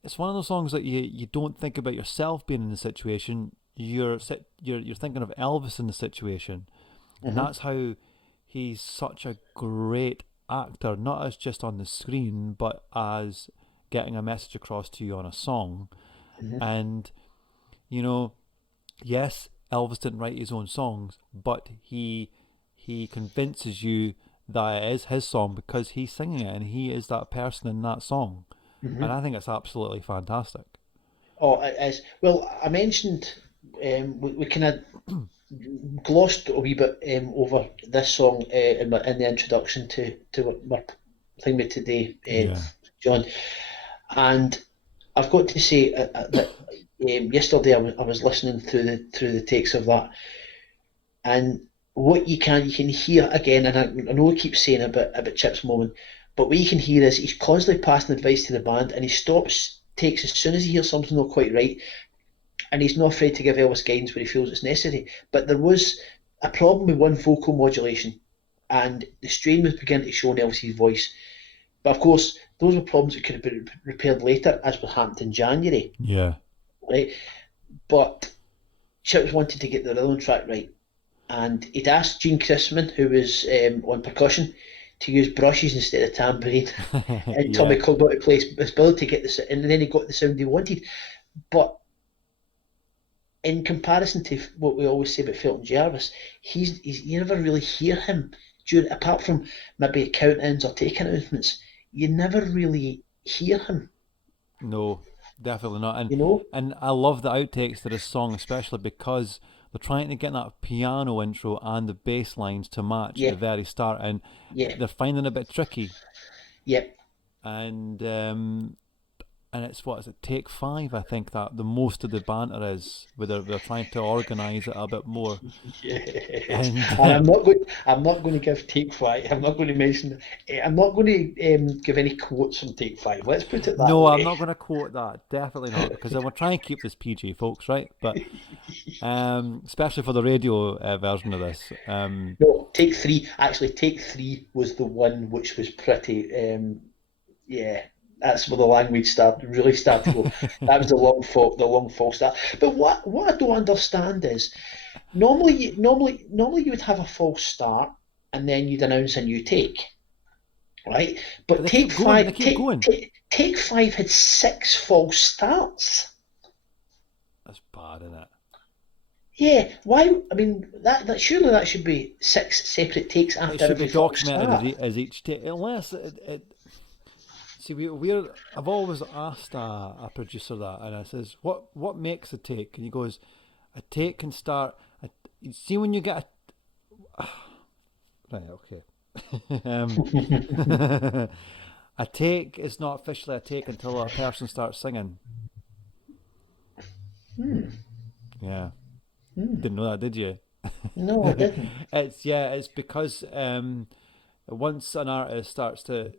it's one of those songs that you don't think about yourself being in the situation. You're thinking of Elvis in the situation, and that's how he's such a great actor, not as just on the screen, but as getting a message across to you on a song. Mm-hmm. And, yes, Elvis didn't write his own songs, but he convinces you that it is his song because he's singing it and he is that person in that song. And Mm-hmm. I think it's absolutely fantastic. Oh, it is. Well, I mentioned we kind of glossed a wee bit over this song in the introduction to what my thing with today, Yeah. John. And I've got to say that yesterday I was listening through the takes of that, and what you can hear again, and I know I keep saying about Chip's moment, but what you can hear is he's constantly passing advice to the band, and he stops takes as soon as he hears something not quite right, and he's not afraid to give Elvis guidance where he feels it's necessary. But there was a problem with one vocal modulation, and the strain was beginning to show in Elvis's voice. But of course, those were problems that could have been repaired later, as what happened in January, Yeah. right? But Chips wanted to get the rhythm track right, and he'd asked Gene Chrisman, who was on percussion, to use brushes instead of tambourine, and Yeah. Tommy Cobb got to play his bill to get the, and then he got the sound he wanted. But in comparison to what we always say about Felton Jarvis, you never really hear him apart from maybe count-ins or take announcements. You never really hear him, No, definitely not. And you know. and I love the outtakes to this song, especially because they're trying to get that piano intro and the bass lines to match at Yeah, the very start, and yeah, they're finding it a bit tricky. yeah. And it's what is it, take five? I think that the most of the banter is where they're trying to organise it a bit more. Yes, And and I'm not going to give Take Five. I'm not going to mention. I'm not going to give any quotes from Take Five. Let's put it that no, I'm way. not going to quote that. Definitely not, because I will try and keep this PG, folks, right? But especially for the radio version of this. No, Take Three. Actually, Take Three was the one which was pretty. Yeah, that's where the language really started to go. That was the long false start. But what I don't understand is normally you would have a false start and then you'd announce a new take, right? But But they keep going. They keep going. take five had six false starts. That's bad, isn't it? Yeah, why? I mean, that surely that should be six separate takes It after should be every false documented start. as each take, unless it. See, I've always asked a producer that, and I says, "What makes a take?" And he goes, "A take can start. You see when you get a right, okay." um, a take is not officially a take until a person starts singing. Hmm. Yeah, Hmm. didn't know that, did you? No, I didn't. It's because once an artist starts to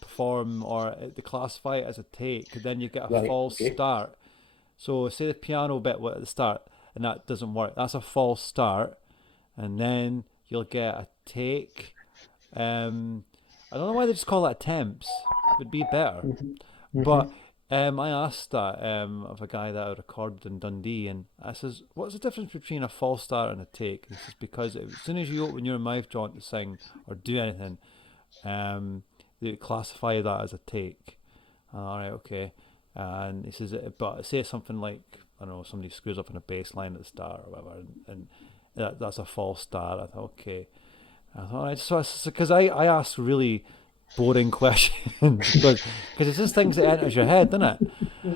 perform or they classify it as a take, then you get a Right. false Okay. start. So say the piano bit at the start and that doesn't work. That's a false start, and then you'll get a take. I don't know why they just call it attempts. It would be better. Hmm. Hmm. But I asked that of a guy that I recorded in Dundee, and I says, "What's the difference between a false start and a take?" He says, "Because as soon as you open your mouth, John, to sing or do anything, they classify that as a take." All right, okay. And he says, "But say something like I don't know, somebody screws up on a bass line at the start or whatever, and that's a false start." I thought, okay. I thought, all right, so because I ask really boring questions because it's just things that enters your head, doesn't it?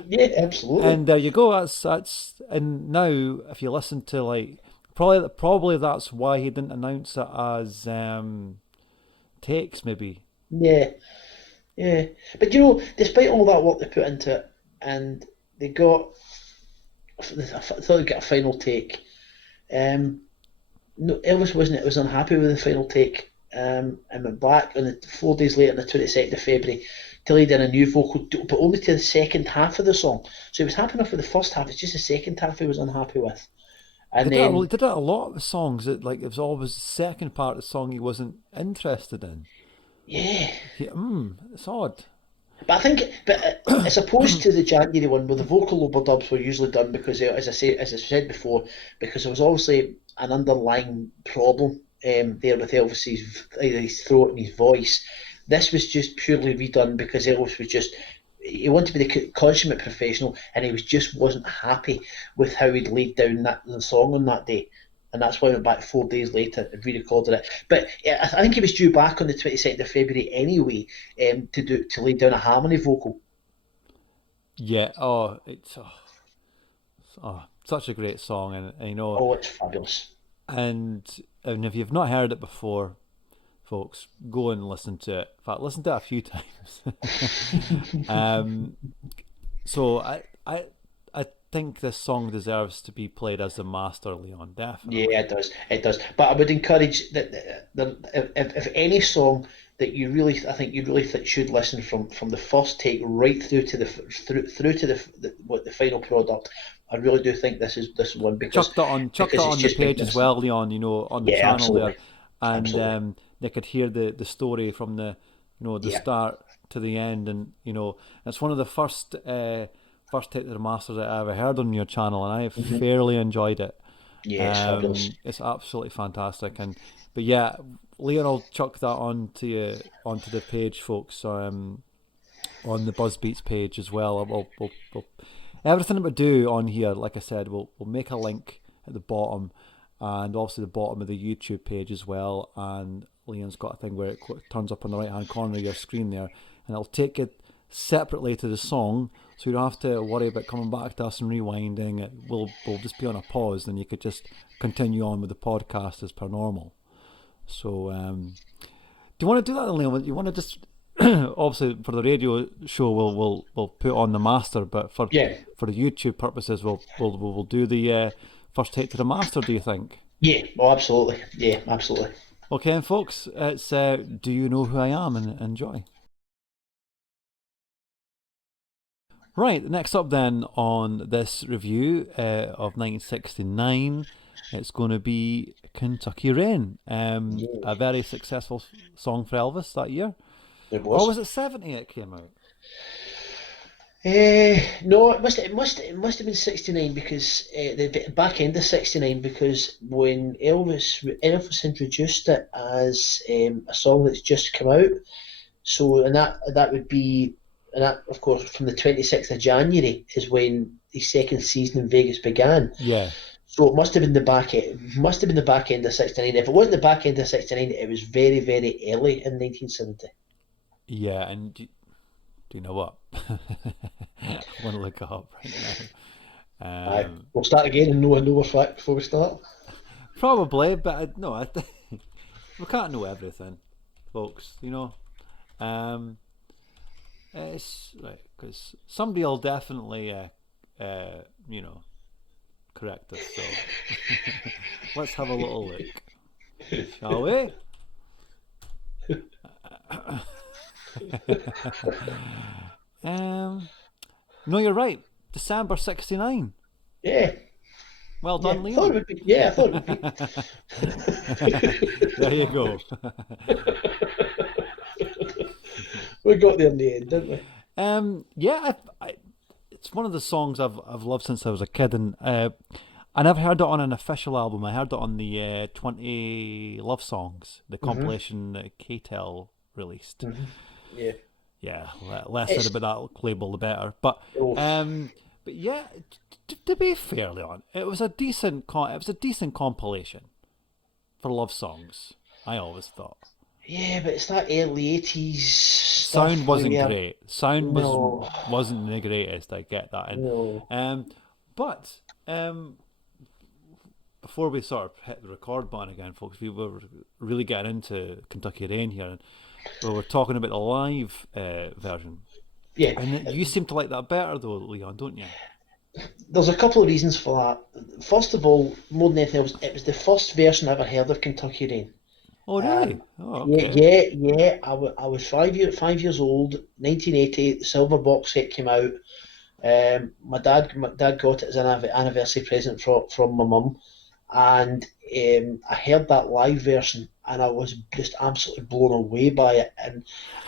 Yeah, absolutely. And there you go. That's and now if you listen to like probably that's why he didn't announce it as takes maybe. Yeah, yeah. But despite all that work they put into it, and they got, I thought they got a final take. Um, no, Elvis was unhappy with the final take, and went back on the 4 days later, on the 22nd of February, till he did a new vocal, but only to the second half of the song. So he was happy enough with the first half. It's just the second half he was unhappy with, He and did that. He then did that a lot with songs that like it was always the second part of the song he wasn't interested in. yeah. It's odd. But I think, as opposed to the January one, where the vocal overdubs were usually done because, as I said before, because there was obviously an underlying problem there with Elvis's either his throat and his voice. This was just purely redone because Elvis was just he wanted to be the consummate professional, and he wasn't happy with how he'd laid down the song on that day. And that's why I went back 4 days later and re-recorded it. But yeah, I think he was due back on the 22nd of February anyway, to lay down a harmony vocal. Yeah. Oh, such a great song, and Oh, it's fabulous. and if you've not heard it before, folks, go and listen to it. In fact, listen to it a few times. um, so I think this song deserves to be played as the master, Leon. Yeah, Definitely. it does. It does. But I would encourage if any song that I think you really should listen from the first take right through to through to the final product. I really do think this one Chuck that because it's on the just page as magnificent. well, Leon. On the Yeah, channel there, absolutely, and absolutely. they could hear the story from the Yeah. start to the end, and it's one of the first take to the masters that I ever heard on your channel, and I have Hmm. fairly enjoyed it. Yeah, it's fabulous. It's absolutely fantastic, but yeah, Leon will chuck that onto the page, folks. On the Buzz Beats page as well. We'll everything that we do on here, like I said, we'll make a link at the bottom, and also the bottom of the YouTube page as well. And Leon's got a thing where it turns up on the right hand corner of your screen there, and it'll take it separately to the song, so you don't have to worry about coming back to us and rewinding. We'll just be on a pause, and you could just continue on with the podcast as per normal. So, do you want to do that, Leon? You want to just obviously for the radio show we'll put on the master, but Yeah, for the YouTube purposes we'll do the first take to the master. Do you think? yeah. Oh, absolutely. Yeah, absolutely. Okay, and folks, it's Do You Know Who I Am, and enjoy. Right, next up then on this review of 1969, it's going to be Kentucky Rain, Yeah, a very successful song for Elvis that year. it Or was. was it 70 it came out? No, it must have been 69 because the back end of 69 because when Elvis introduced it as a song that's just come out. So and that would be and that of course from the 26th of January is when the second season in Vegas began. Yeah, So it must have been the back end of 69. If it wasn't the back end of 69, it was very, very early in 1970. yeah, and do you know what? I want to look it up right now. Aye. We'll start again and know a fact before we start. Probably, but no, I think we can't know everything, folks. Um, it's right because somebody will definitely, you know, correct us. So let's have a little look, shall we? um, no, you're right. December '69. Yeah, Well yeah. done, I thought it Leon. would be. Yeah, I thought it would There you go. be. We got there in the end, didn't we? Yeah, it's one of the songs I've loved since I was a kid, and I never heard it on an official album. I heard it on the 20 Love Songs, the Hmm. compilation that KTEL released. Hmm. Yeah. Yeah, less said It's about that label, the better. But oh, but yeah, to be fair, Leon, it was a decent compilation for love songs. I always thought. yeah, but it's that early 80s Sound stuff wasn't where great. Sound no, wasn't the greatest. I get that, and no. but before we sort of hit the record button again, folks, we were really getting into Kentucky Rain here, and we were talking about the live version. Yeah, And you seem to like that better, though, Leon, don't you? there's a couple of reasons for that. First of all, more than anything else, it was the first version I ever heard of Kentucky Rain. Oh, really? Um, Oh, yeah, okay. yeah, yeah. I was 5 years old. 1980, the silver box set came out. My dad got it as an anniversary present from my mum, and I heard that live version, and I was just absolutely blown away by it.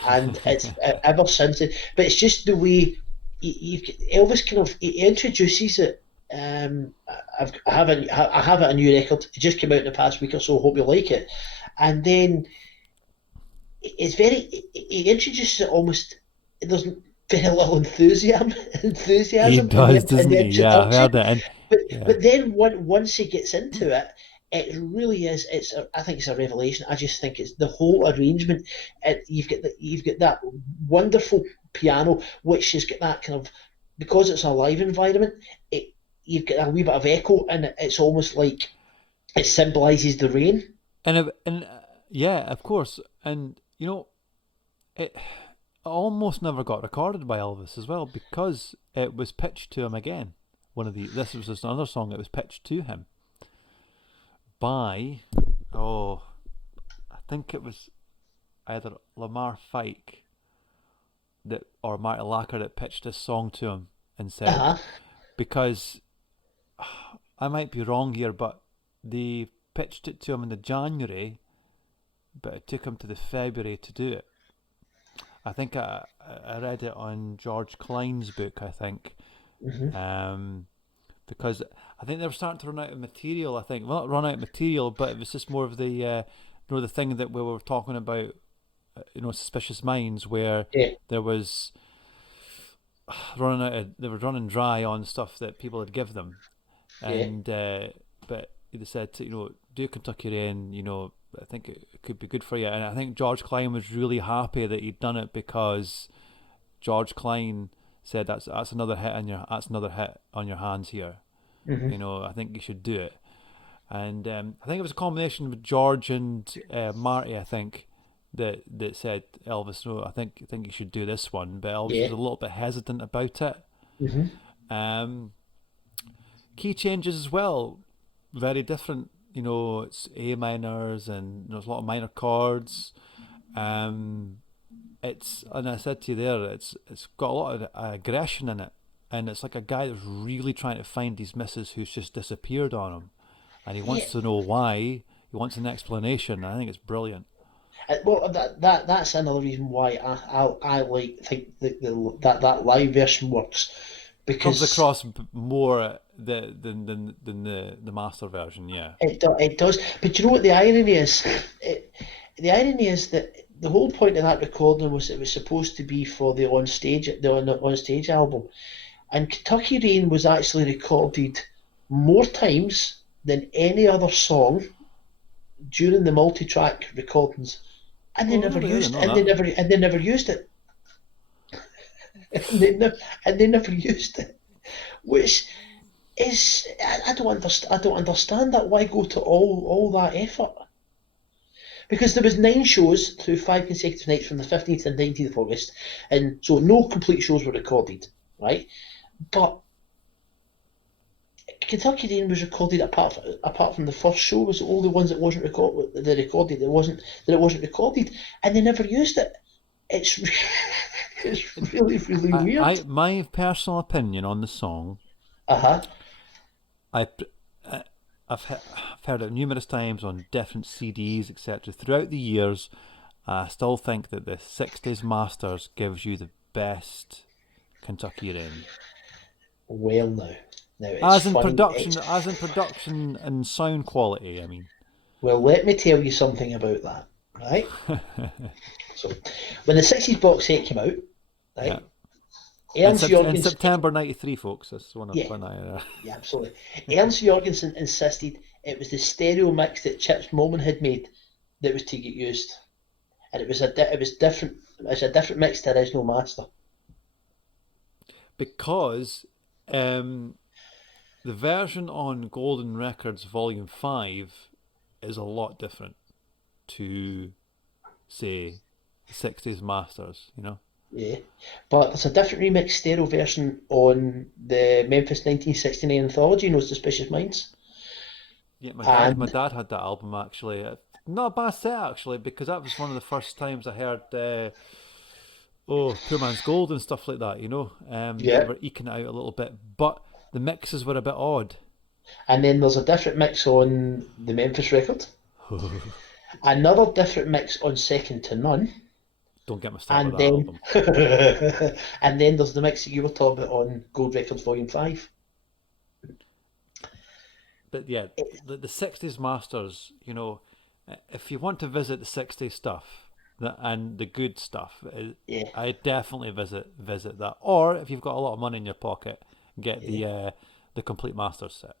And it's ever since it. But it's just the way Elvis kind of he introduces it. I have it a new record. It just came out in the past week or so. Hope you like it. And then it's very. He introduces it almost. There's very little He enthusiasm does, in doesn't the he? Yeah, I introduction. heard it. And But yeah, but then once he gets into it, it really is. I think it's a revelation. I just think it's the whole arrangement. You've got that wonderful piano, which has got that kind of, because it's a live environment. It You've got a wee bit of echo, and it's almost like it symbolises the rain. yeah, of course. And it almost never got recorded by Elvis as well because it was pitched to him again. This was just another song that was pitched to him by, oh, I think it was either Lamar Fike that or Marty Lacker that pitched this song to him and said, Uh huh. because I might be wrong here, but they pitched it to him in the January, but it took him to the February to do it. I think I read it on George Klein's book, I think, Hmm. um, because I think they were starting to run out of material. I think, well, not run out of material, but it was just more of the thing that we were talking about, Suspicious Minds, where Yeah. there was they were running dry on stuff that people had give them, Yeah. and but they said to, do Kentucky Rain, I think it could be good for you. And I think George Klein was really happy that he'd done it because George Klein said that's another hit on your hands here. Hmm. I think you should do it. And I think it was a combination with George and Marty. I think that said, Elvis, no, I think you should do this one. But Elvis was Yeah. a little bit hesitant about it. Hmm. Um, Key changes as well, very different. It's A minors and there's a lot of minor chords. Um, and I said to you there, it's got a lot of aggression in it, and it's like a guy that's really trying to find his missus who's just disappeared on him, and he Yeah. wants to know why. He wants an explanation. I think it's brilliant. Well, that's another reason why I like think that live version works, Comes because across more than the master version. Yeah. it does. But you know what the irony is? The irony is that the whole point of that recording was it was supposed to be for the on stage album, and Kentucky Rain was actually recorded more times than any other song during the multi-track recordings, and Oh, really? I didn't know that. they never used it. and they never and they never used it, which is, I don't understand. I don't understand that. Why go to all that effort? Because there was 9 shows through 5 consecutive nights from the 15th and 19th of August, and so no complete shows were recorded, right? But Kentucky Rain was recorded apart from the first show, was the only ones that wasn't recorded. They recorded it wasn't recorded, and they never used it. It's it's really weird. My personal opinion on the song, Uh huh. I, I I've heard it numerous times on different CDs, etc. Throughout the years, I still think that the '60s Masters gives you the best Kentucky Rain, Well, now it's funny. It's as in production and sound quality. I mean, Well, let me tell you something about that, right? So, when the '60s box set came out, yeah. right, Ernst In Jorgens, September '93, folks. That's yeah, when I. yeah, absolutely. Ernst Jorgensen insisted it was the stereo mix that Chips Moman had made that was to get used, and it was different. It's a different mix to original master. Because um, the version on Golden Records Volume 5 is a lot different to, say, the '60s Masters. Yeah, but there's a different remix stereo version on the Memphis 1969 anthology, No Suspicious Minds, Yeah, my and dad had that album actually. Not a bad set actually, because that was one of the first times I heard Poor Man's Gold and stuff like that. They yeah, were eking it out a little bit, but the mixes were a bit odd. and then there's a different mix on the Memphis record, another different mix on Second to None, Don't get me started with and that then album. and then there's the mix that you were talking about on Gold Records Volume 5. But yeah, the '60s Masters. If you want to visit the '60s stuff, and the good stuff. Yeah. I definitely visit that. Or if you've got a lot of money in your pocket, get Yeah. the complete masters set.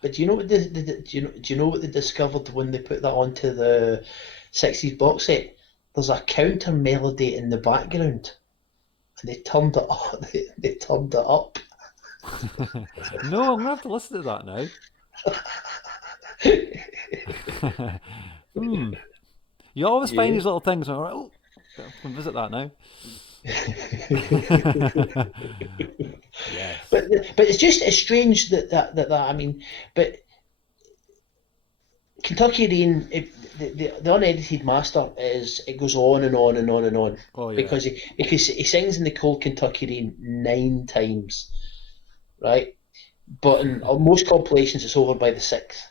But do you know what do you know what they discovered when they put that onto the 60s box set? There's a counter melody in the background, and they turned it up. They turned it up. No, I'm gonna have to listen to that now. Hmm. You always find Yeah. these little things. And, all right, oh, I'll visit that now. Yes. But it's strange that I mean, but Kentucky Rain, the unedited master is it goes on and on and on and on Oh yeah. because he sings in the Cold Kentucky Rain 9 times, right? But in most compilations, it's over by the sixth.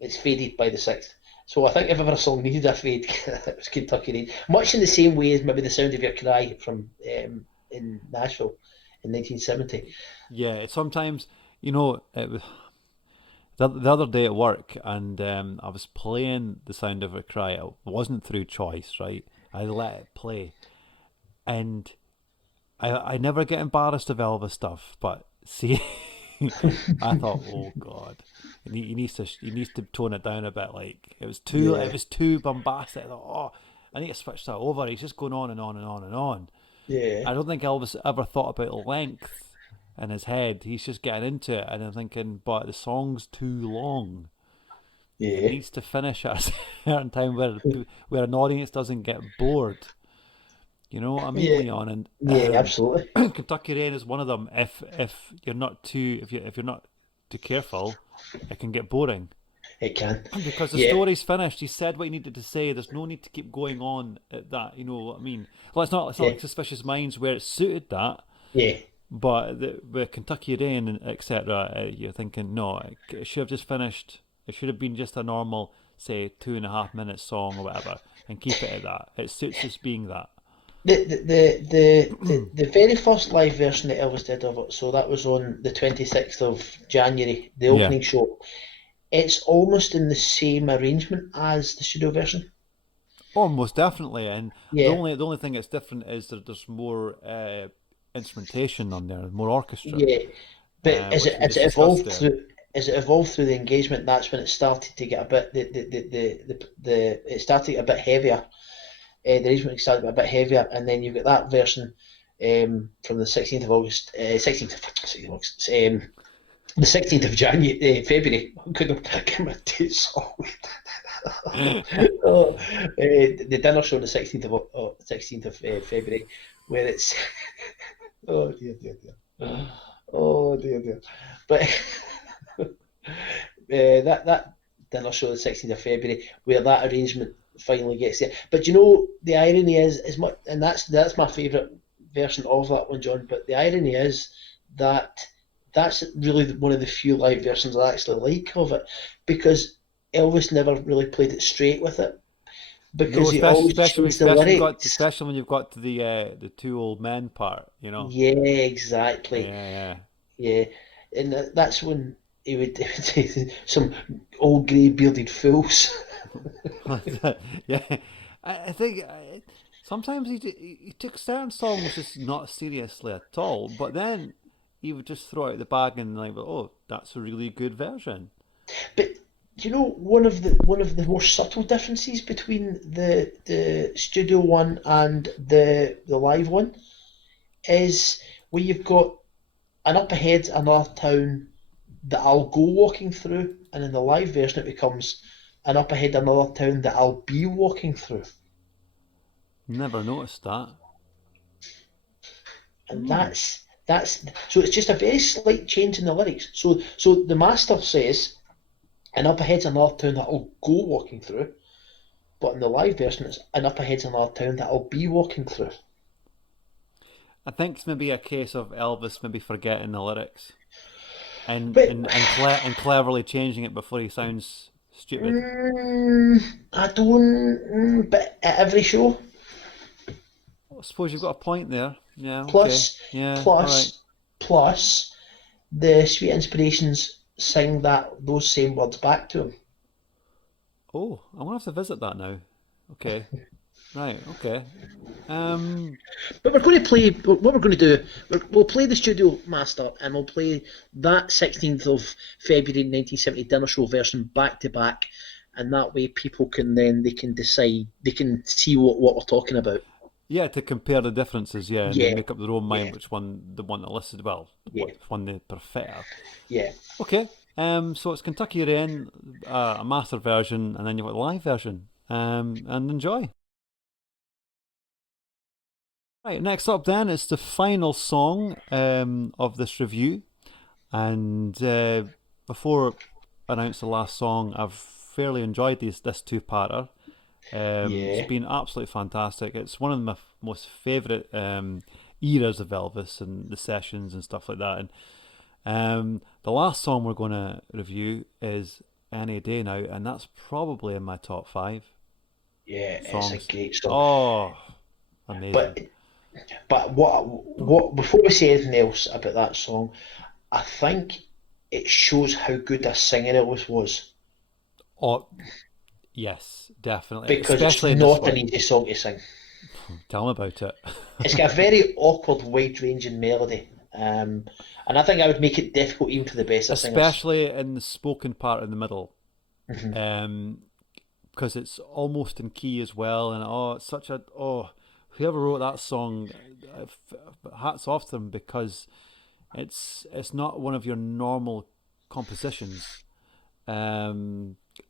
It's faded by the sixth. So I think if ever a song needed a fade, it was Kentucky Rain. Much in the same way as maybe the Sound of Your Cry from in Nashville in 1970. Yeah. Sometimes, it was the other day at work, and I was playing The Sound of a Cry. It wasn't through choice, right? I let it play, and I never get embarrassed of Elvis stuff, but see, I thought, oh God, he needs to tone it down a bit. Like it Yeah, was too bombastic. I thought, oh, I need to switch that over. He's just going on and on and on and on. yeah, I don't think Elvis ever thought about length in his head. He's just getting into it, and I'm thinking, but the song's too long. It yeah, needs to finish at a certain time where an audience doesn't get bored. You know what I mean, yeah, Leon? And yeah, absolutely. Kentucky Rain is one of them. If you're not too if you're not too careful, it can get boring It can. because the Yeah, story's finished. He said what he needed to say. There's no need to keep going on at that. You know what I mean? Well, it's not yeah, like Suspicious Minds where it suited that, yeah. but with Kentucky Rain and etc. You're thinking no, it should have just finished. It should have been just a normal, say, 2.5 minute song or whatever, and keep it at that. It suits just being that. The very first live version that Elvis did of it, so that was on the 26th of January, the Yeah. opening show. It's almost in the same arrangement as the studio version. Oh, most definitely. And the Yeah, only thing that's different is that there's more instrumentation on there, more orchestra, yeah. But which we just discussed there. as it evolved through the engagement, that's when it started to get a bit it started to get a bit heavier. The arrangement started to get a bit heavier, and then you've got that version from the 16th of August, 16th of August, the 16th of January, February. I couldn't get my dates all. Oh, the dinner show on the 16th of February, where it's oh dear, dear, dear. Oh dear, dear. But that dinner show the 16th of February, where that arrangement finally gets there. But you know, the irony is much, and that's my favourite version of that one, John. But the irony is that that's really one of the few live versions I actually like of it, because Elvis never really played it straight with it, No, because he especially always especially changed the especially you got lyrics. especially when you've got to the two old men part. You know. Yeah, exactly. Yeah, Yeah, and that's when he would say some old grey bearded fools. yeah, yeah. I think sometimes he took certain songs just not seriously at all, but then he would just throw out the bag and like, oh, that's a really good version. But do you know one of the more subtle differences between the studio one and the live one is where you've got an up ahead another town that I'll go walking through, and in the live version it becomes an up ahead another town that I'll be walking through, Never noticed that. and Hmm. that's so it's just a very slight change in the lyrics. So the master says, "An up ahead's another town that I'll go walking through," but in the live version it's "an up ahead's another town that I'll be walking through." I think it's maybe a case of Elvis maybe forgetting the lyrics and But cleverly changing it before he sounds stupid. I don't. But at every show, I suppose you've got a point there. Yeah, okay. plus Yeah, all right. plus plus the Sweet Inspirations sing that those same words back to him. Oh, I'm gonna have to visit that now. Okay. Right. Okay. Um. But we're going to play. What we're going to do, we'll play the Studio Master, and we'll play that 16th of February 1970 dinner show version back to back, and that way people can then they can decide, they can see what we're talking about. Yeah, to compare the differences, yeah, and then Yeah, make up their own mind yeah, which one they want to listen. Well, yeah, what one they prefer. yeah, Okay. So it's Kentucky Rain, a master version, and then you've got the live version. And enjoy. Right. Next up, then, is the final song of this review, and before I announce the last song, I've fairly enjoyed this two-parter. It's yeah. been absolutely fantastic. It's one of my most favourite eras of Elvis and the sessions and stuff like that. And the last song we're going to review is Any Day Now, and that's probably in my top five Yeah, it's a songs. great song. Oh, amazing. But what before we say anything else about that song, I think it shows how good a singer Elvis was Oh, yes, definitely. because it's Especially in this not an one. easy song to sing. Tell me about it. It's got a very awkward, wide-ranging melody, and I think I would make it difficult even for the best of singers. Especially in the spoken part in the middle. Hmm. Um, because it's almost in key as well. And it's such a whoever wrote that song, hats off to them because it's not one of your normal compositions.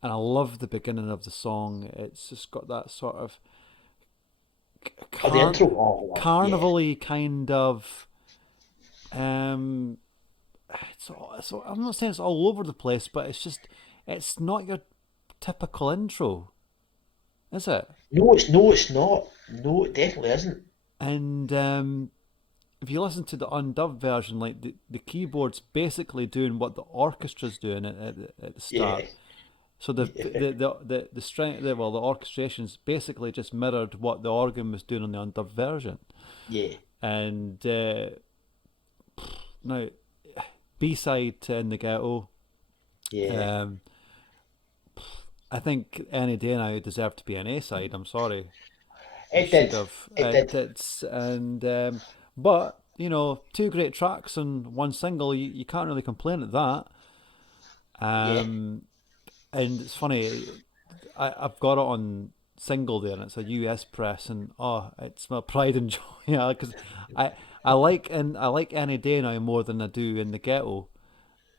And I love the beginning of the song. It's just got that sort of Oh, the car- intro. Oh, yeah. carnival-y kind of. Um, I'm not saying it's all over the place, but it's not your typical intro, is it? No, it's not. No, it definitely isn't. And if you listen to the undubbed version, like the keyboard's basically doing what the orchestra's doing at the Yeah, start. So the strength, the orchestration's basically just mirrored what the organ was doing on the undubbed version. yeah, And now B side to In the Ghetto, yeah. um, I think Any Day Now deserved to be an A side. I'm sorry, it It should did. have. It did. It's and but two great tracks and one single. You can't really complain at that. Yeah. Um, and it's funny. I've got it on single there, and it's a US press, and it's my pride and joy. Yeah, because I I like Any Day Now more than I do In the Ghetto,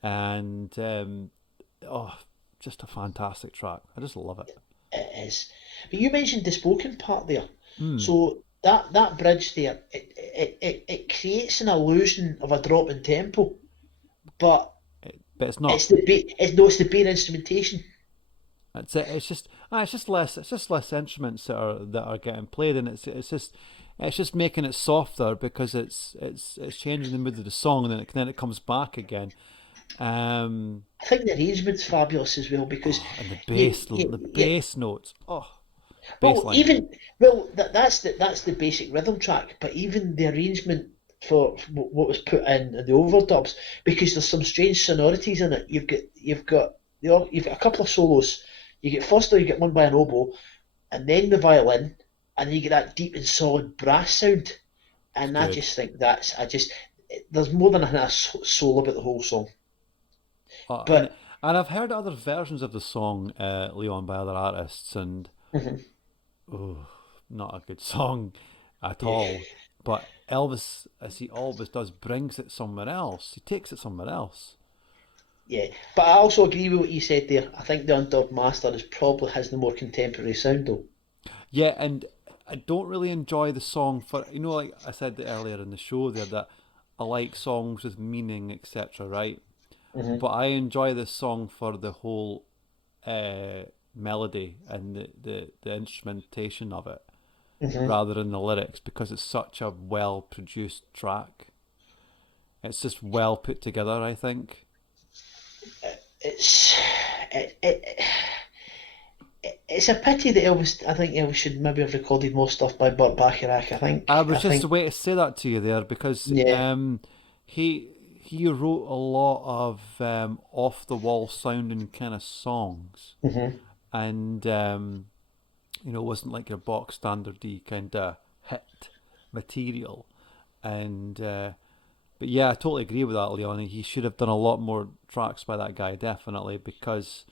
and oh, just a fantastic track. I just love it. It is. But you mentioned the spoken part there. Mm, So that bridge there, it creates an illusion of a drop in tempo, but but it's not. it's the bare instrumentation. It's it. It's just less instruments that are getting played, and it's just making it softer because it's changing the mood of the song, and then it comes back again. Um, I think the arrangement's fabulous as well because and the you bass notes, bass well line, even that's the basic rhythm track, but even the arrangement for what was put in the overdubs because there's some strange sonorities in it. You've got a couple of solos. You get firstly you get one by an oboe, and then the violin, and then you get that deep and solid brass sound. it's And I good. just think there's more than a soul about the whole song. Uh, and But and I've heard other versions of the song, Leon, by other artists, and mhm, oh, not a good song at yeah, all. But Elvis, as he always does, brings it somewhere else. He takes it somewhere else. yeah. But I also agree with what you said there. I think the Undubbed Master is probably has the more contemporary sound though. Yeah, and I don't really enjoy the song for like I said earlier in the show there that I like songs with meaning, etc. Right, Hmm. but I enjoy this song for the whole uh, melody and the instrumentation of it Hmm. rather than the lyrics because it's such a well produced track. It's just well put together, I think. It's it, it, it's a pity that Elvis. I think Elvis should maybe have recorded more stuff by Burt Bacharach. I I was just think way to say that to you there because yeah. he wrote a lot of off the wall sounding kind of songs, Hmm. and wasn't like your box standardy kind of hit material. And but yeah, I totally agree with that, Leon. He should have done a lot more tracks by that guy, definitely, because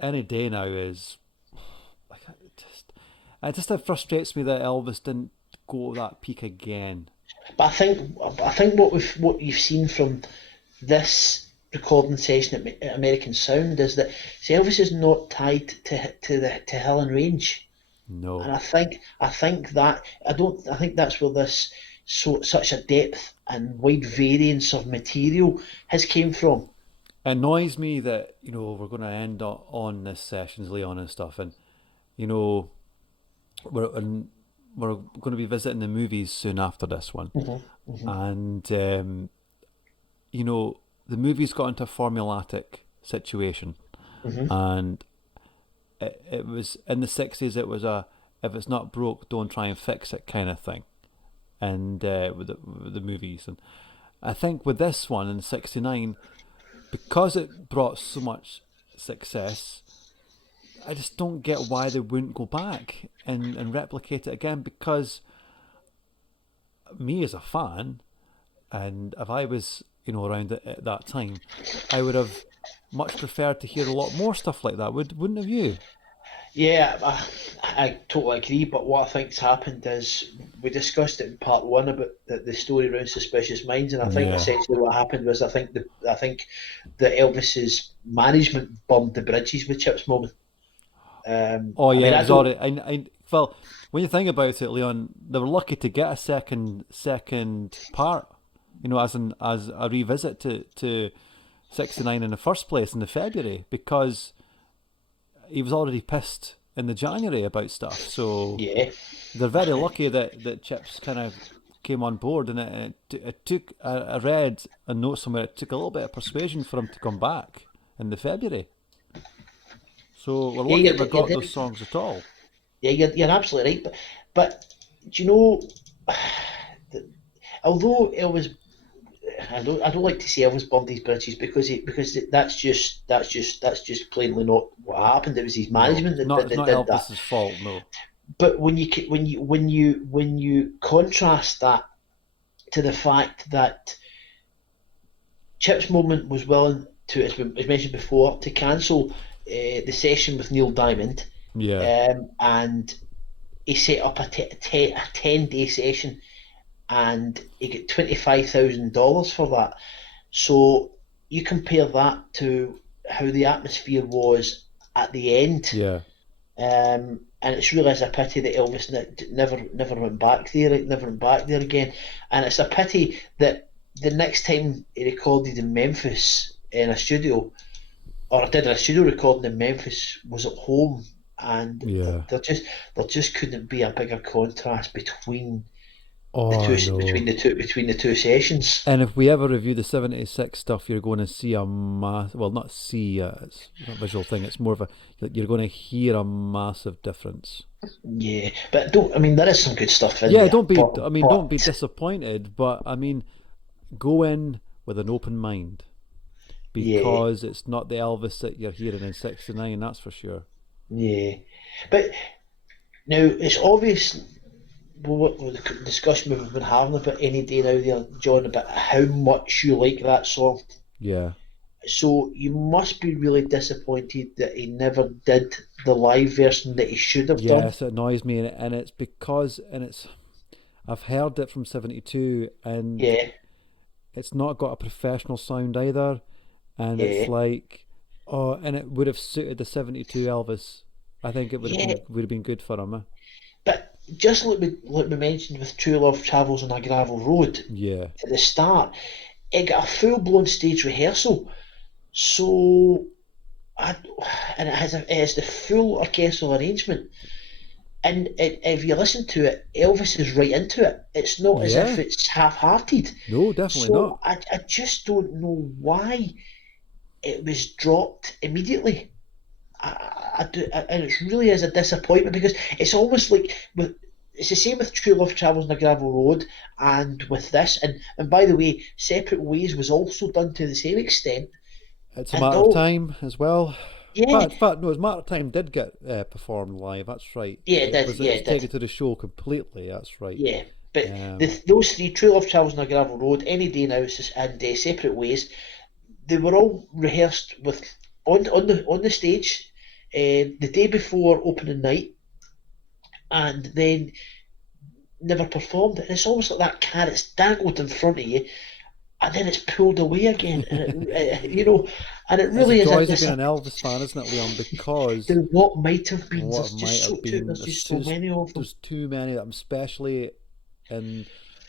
any day now is like it just it frustrates me that Elvis didn't go to that peak again. But I think what you've seen from this recording session at American Sound is that see, Elvis is not tied to Hill and Range, and No, I think that I think that's where this such a depth and wide variance of material has came from. it annoys me that we're going to end on this sessions, Leon, and stuff, and you know we're and we're going to be visiting the movies soon after this one, Hmm. Hmm. and the movies got into a formulatic situation, Hmm. and it was in the 60s. It was a if it's not broke, don't try and fix it kind of thing, and with the movies, and I think with this one in '69, because it brought so much success, I just don't get why they wouldn't go back and replicate it again. Because me as a fan, and if I was around at that time, I would have much preferred to hear a lot more stuff like that. Wouldn't have you? Yeah, I totally agree. But what I think's happened is we discussed it in part one about the story around Suspicious Minds, and I think Yeah. essentially what happened was I think that Elvis's management burned the bridges with Chips Moment. Oh I yeah, mean, it I was don't. already. Well, when you think about it, Leon, they were lucky to get a second part. As a revisit to '69 in the first place in the February, because he was already pissed in the January about stuff. So Yeah, they're very lucky that Chips kind of came on board, and it took. I read a note somewhere. It took a little bit of persuasion for him to come back in the February. So we're yeah, lucky that we you're got those dead. songs at all. Yeah, you're absolutely right. But do you know? Although Elvis, I don't like to say Elvis burned his bridges because that's just plainly not what happened. It was his No, management it's that, not. that, It's that not did that. Elvis's fault. No. But when you contrast that to the fact that Chip's Moment was willing to, as mentioned before, to cancel the session with Neil Diamond, Yeah. and he set up a 10-day session, and he got $25,000 for that. So you compare that to how the atmosphere was at the end, Yeah. and it's really is a pity that Elvis never went back there, never went back there again, and it's a pity that the next time he recorded in Memphis in a studio, or did a studio recording in Memphis, was at home, and Yeah. there just couldn't be a bigger contrast the Oh, two I know. between the two sessions. And if we ever review the '76 stuff, you're going to see well, not see. It's not a visual thing. It's more of a. You're going to hear a massive difference. Yeah, but don't. I mean, there is some good stuff in Yeah. there, Don't be. but I mean, don't be but disappointed. But I mean, go in with an open mind, yeah, because it's not the Elvis that you're hearing in '69. That's for sure. yeah. But now it's obvious what the discussion we've been having about any day now there, John, about how much you like that song. Yeah. So you must be really disappointed that he never did the live version that he should have done. Yes, it annoys me, and it's because, and it's I've heard it from '72, and Yeah, it's not got a professional sound either, and it's yeah, like, oh, and it would have suited the '72 Elvis. I think it would have yeah. been good for him. But just like we mentioned with True Love Travels on a Gravel Road Yeah, at the start, it got a full blown stage rehearsal. So I, and it has the full orchestral arrangement. And if you listen to it, Elvis is right into it. It's not as if yeah, it's half-hearted. no, definitely So not. I just don't know why it was dropped immediately. And it really is a disappointment because it's almost like it's the same with True Love Travels on a Gravel Road and with this. And by the way, Separate Ways was also done to the same extent. It's a And matter of all time as well. Yeah, No, his Matter of Time did get performed live. That's right. yeah, it did. It Yeah, was it did. taken to the show completely. That's right. Yeah, but Um, those three, True Love Travels on a Gravel Road, Any Day Now, and Separate Ways, they were all rehearsed with on the stage the day before opening night, and then never performed. And it's almost like that carrot's dangled in front of you, and then it's pulled away again, and and it it's the really is a joys of this being an Elvis fan, isn't it, Leon? Because what might have been. what There's might just have been, there's just so many of them. there's too many of them, especially in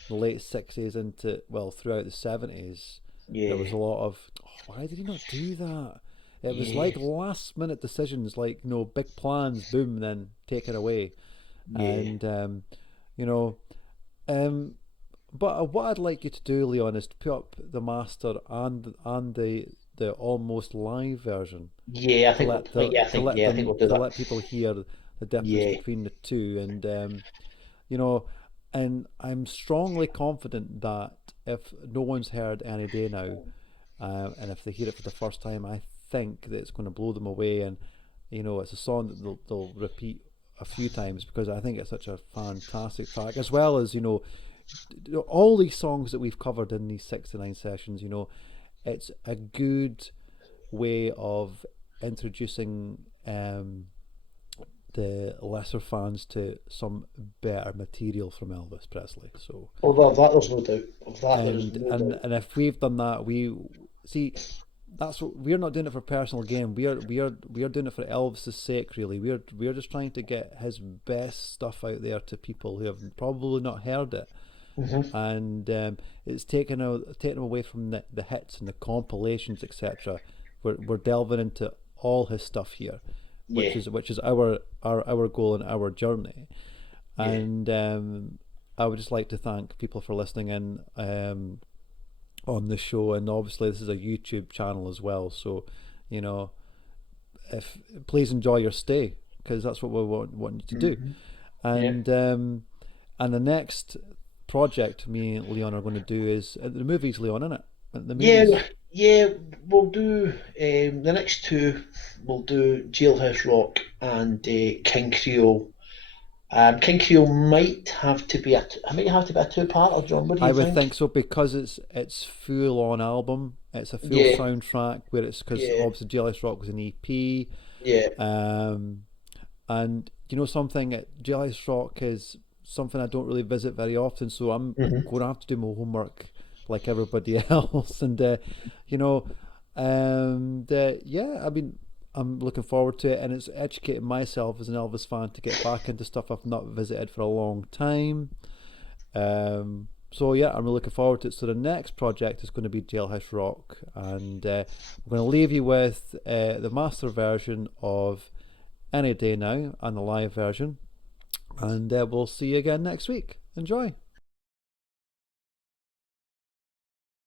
the late 60s into, well, throughout the 70s. There was Yeah, a lot of, oh, why did he not do that? It was yeah, like last minute decisions, like, big plans, boom, then take it away. yeah, And, you know, um, but what I'd like you to do, Leon, is to put up the master and the almost live version yeah. I to think we'll. let Yeah, I think we'll do to that. let people hear the difference Yeah, between the two. And you know, and I'm strongly confident that if no one's heard Any Day Now, and if they hear it for the first time, I think that it's going to blow them away. And it's a song that they'll repeat a few times because I think it's such a fantastic track, as well as all these songs that we've covered in these 69 sessions. It's a good way of introducing the lesser fans to some better material from Elvis Presley. So, although of that there's no doubt. Of that there is and no and doubt. and if we've done that, we see that's what we're not doing it for personal gain. We are doing it for Elvis's sake. Really, we're just trying to get his best stuff out there to people who have probably not heard it. Hmm. And it's taken away from the hits and the compilations, etc. We're delving into all his stuff here, Yeah, which is our goal and our journey. yeah, And I would just like to thank people for listening in on the show. And obviously this is a YouTube channel as well, so you know if please enjoy your stay, because that's what we want you to do. hmm, yeah, And the next project me and Leon are going to do is the movies, Leon, isn't it? The yeah, movies. yeah. We'll do the next two. We'll do Jailhouse Rock and King Creole. King Creole might have to be a two-parter. John, what do I you would think think? so, because it's full on album. It's a full Yeah, soundtrack, where it's because yeah, obviously Jealous Rock was an EP. yeah. Um, and something, Jealous Rock is something I don't really visit very often, so I'm Hmm. going to have to do my homework like everybody else. And you know, yeah, I mean, I'm looking forward to it, and it's educating myself as an Elvis fan to get back into stuff I've not visited for a long time. So yeah, I'm really looking forward to it. So the next project is going to be Jailhouse Rock, and we're going to leave you with the master version of Any Day Now and the live version, and we'll see you again next week. Enjoy.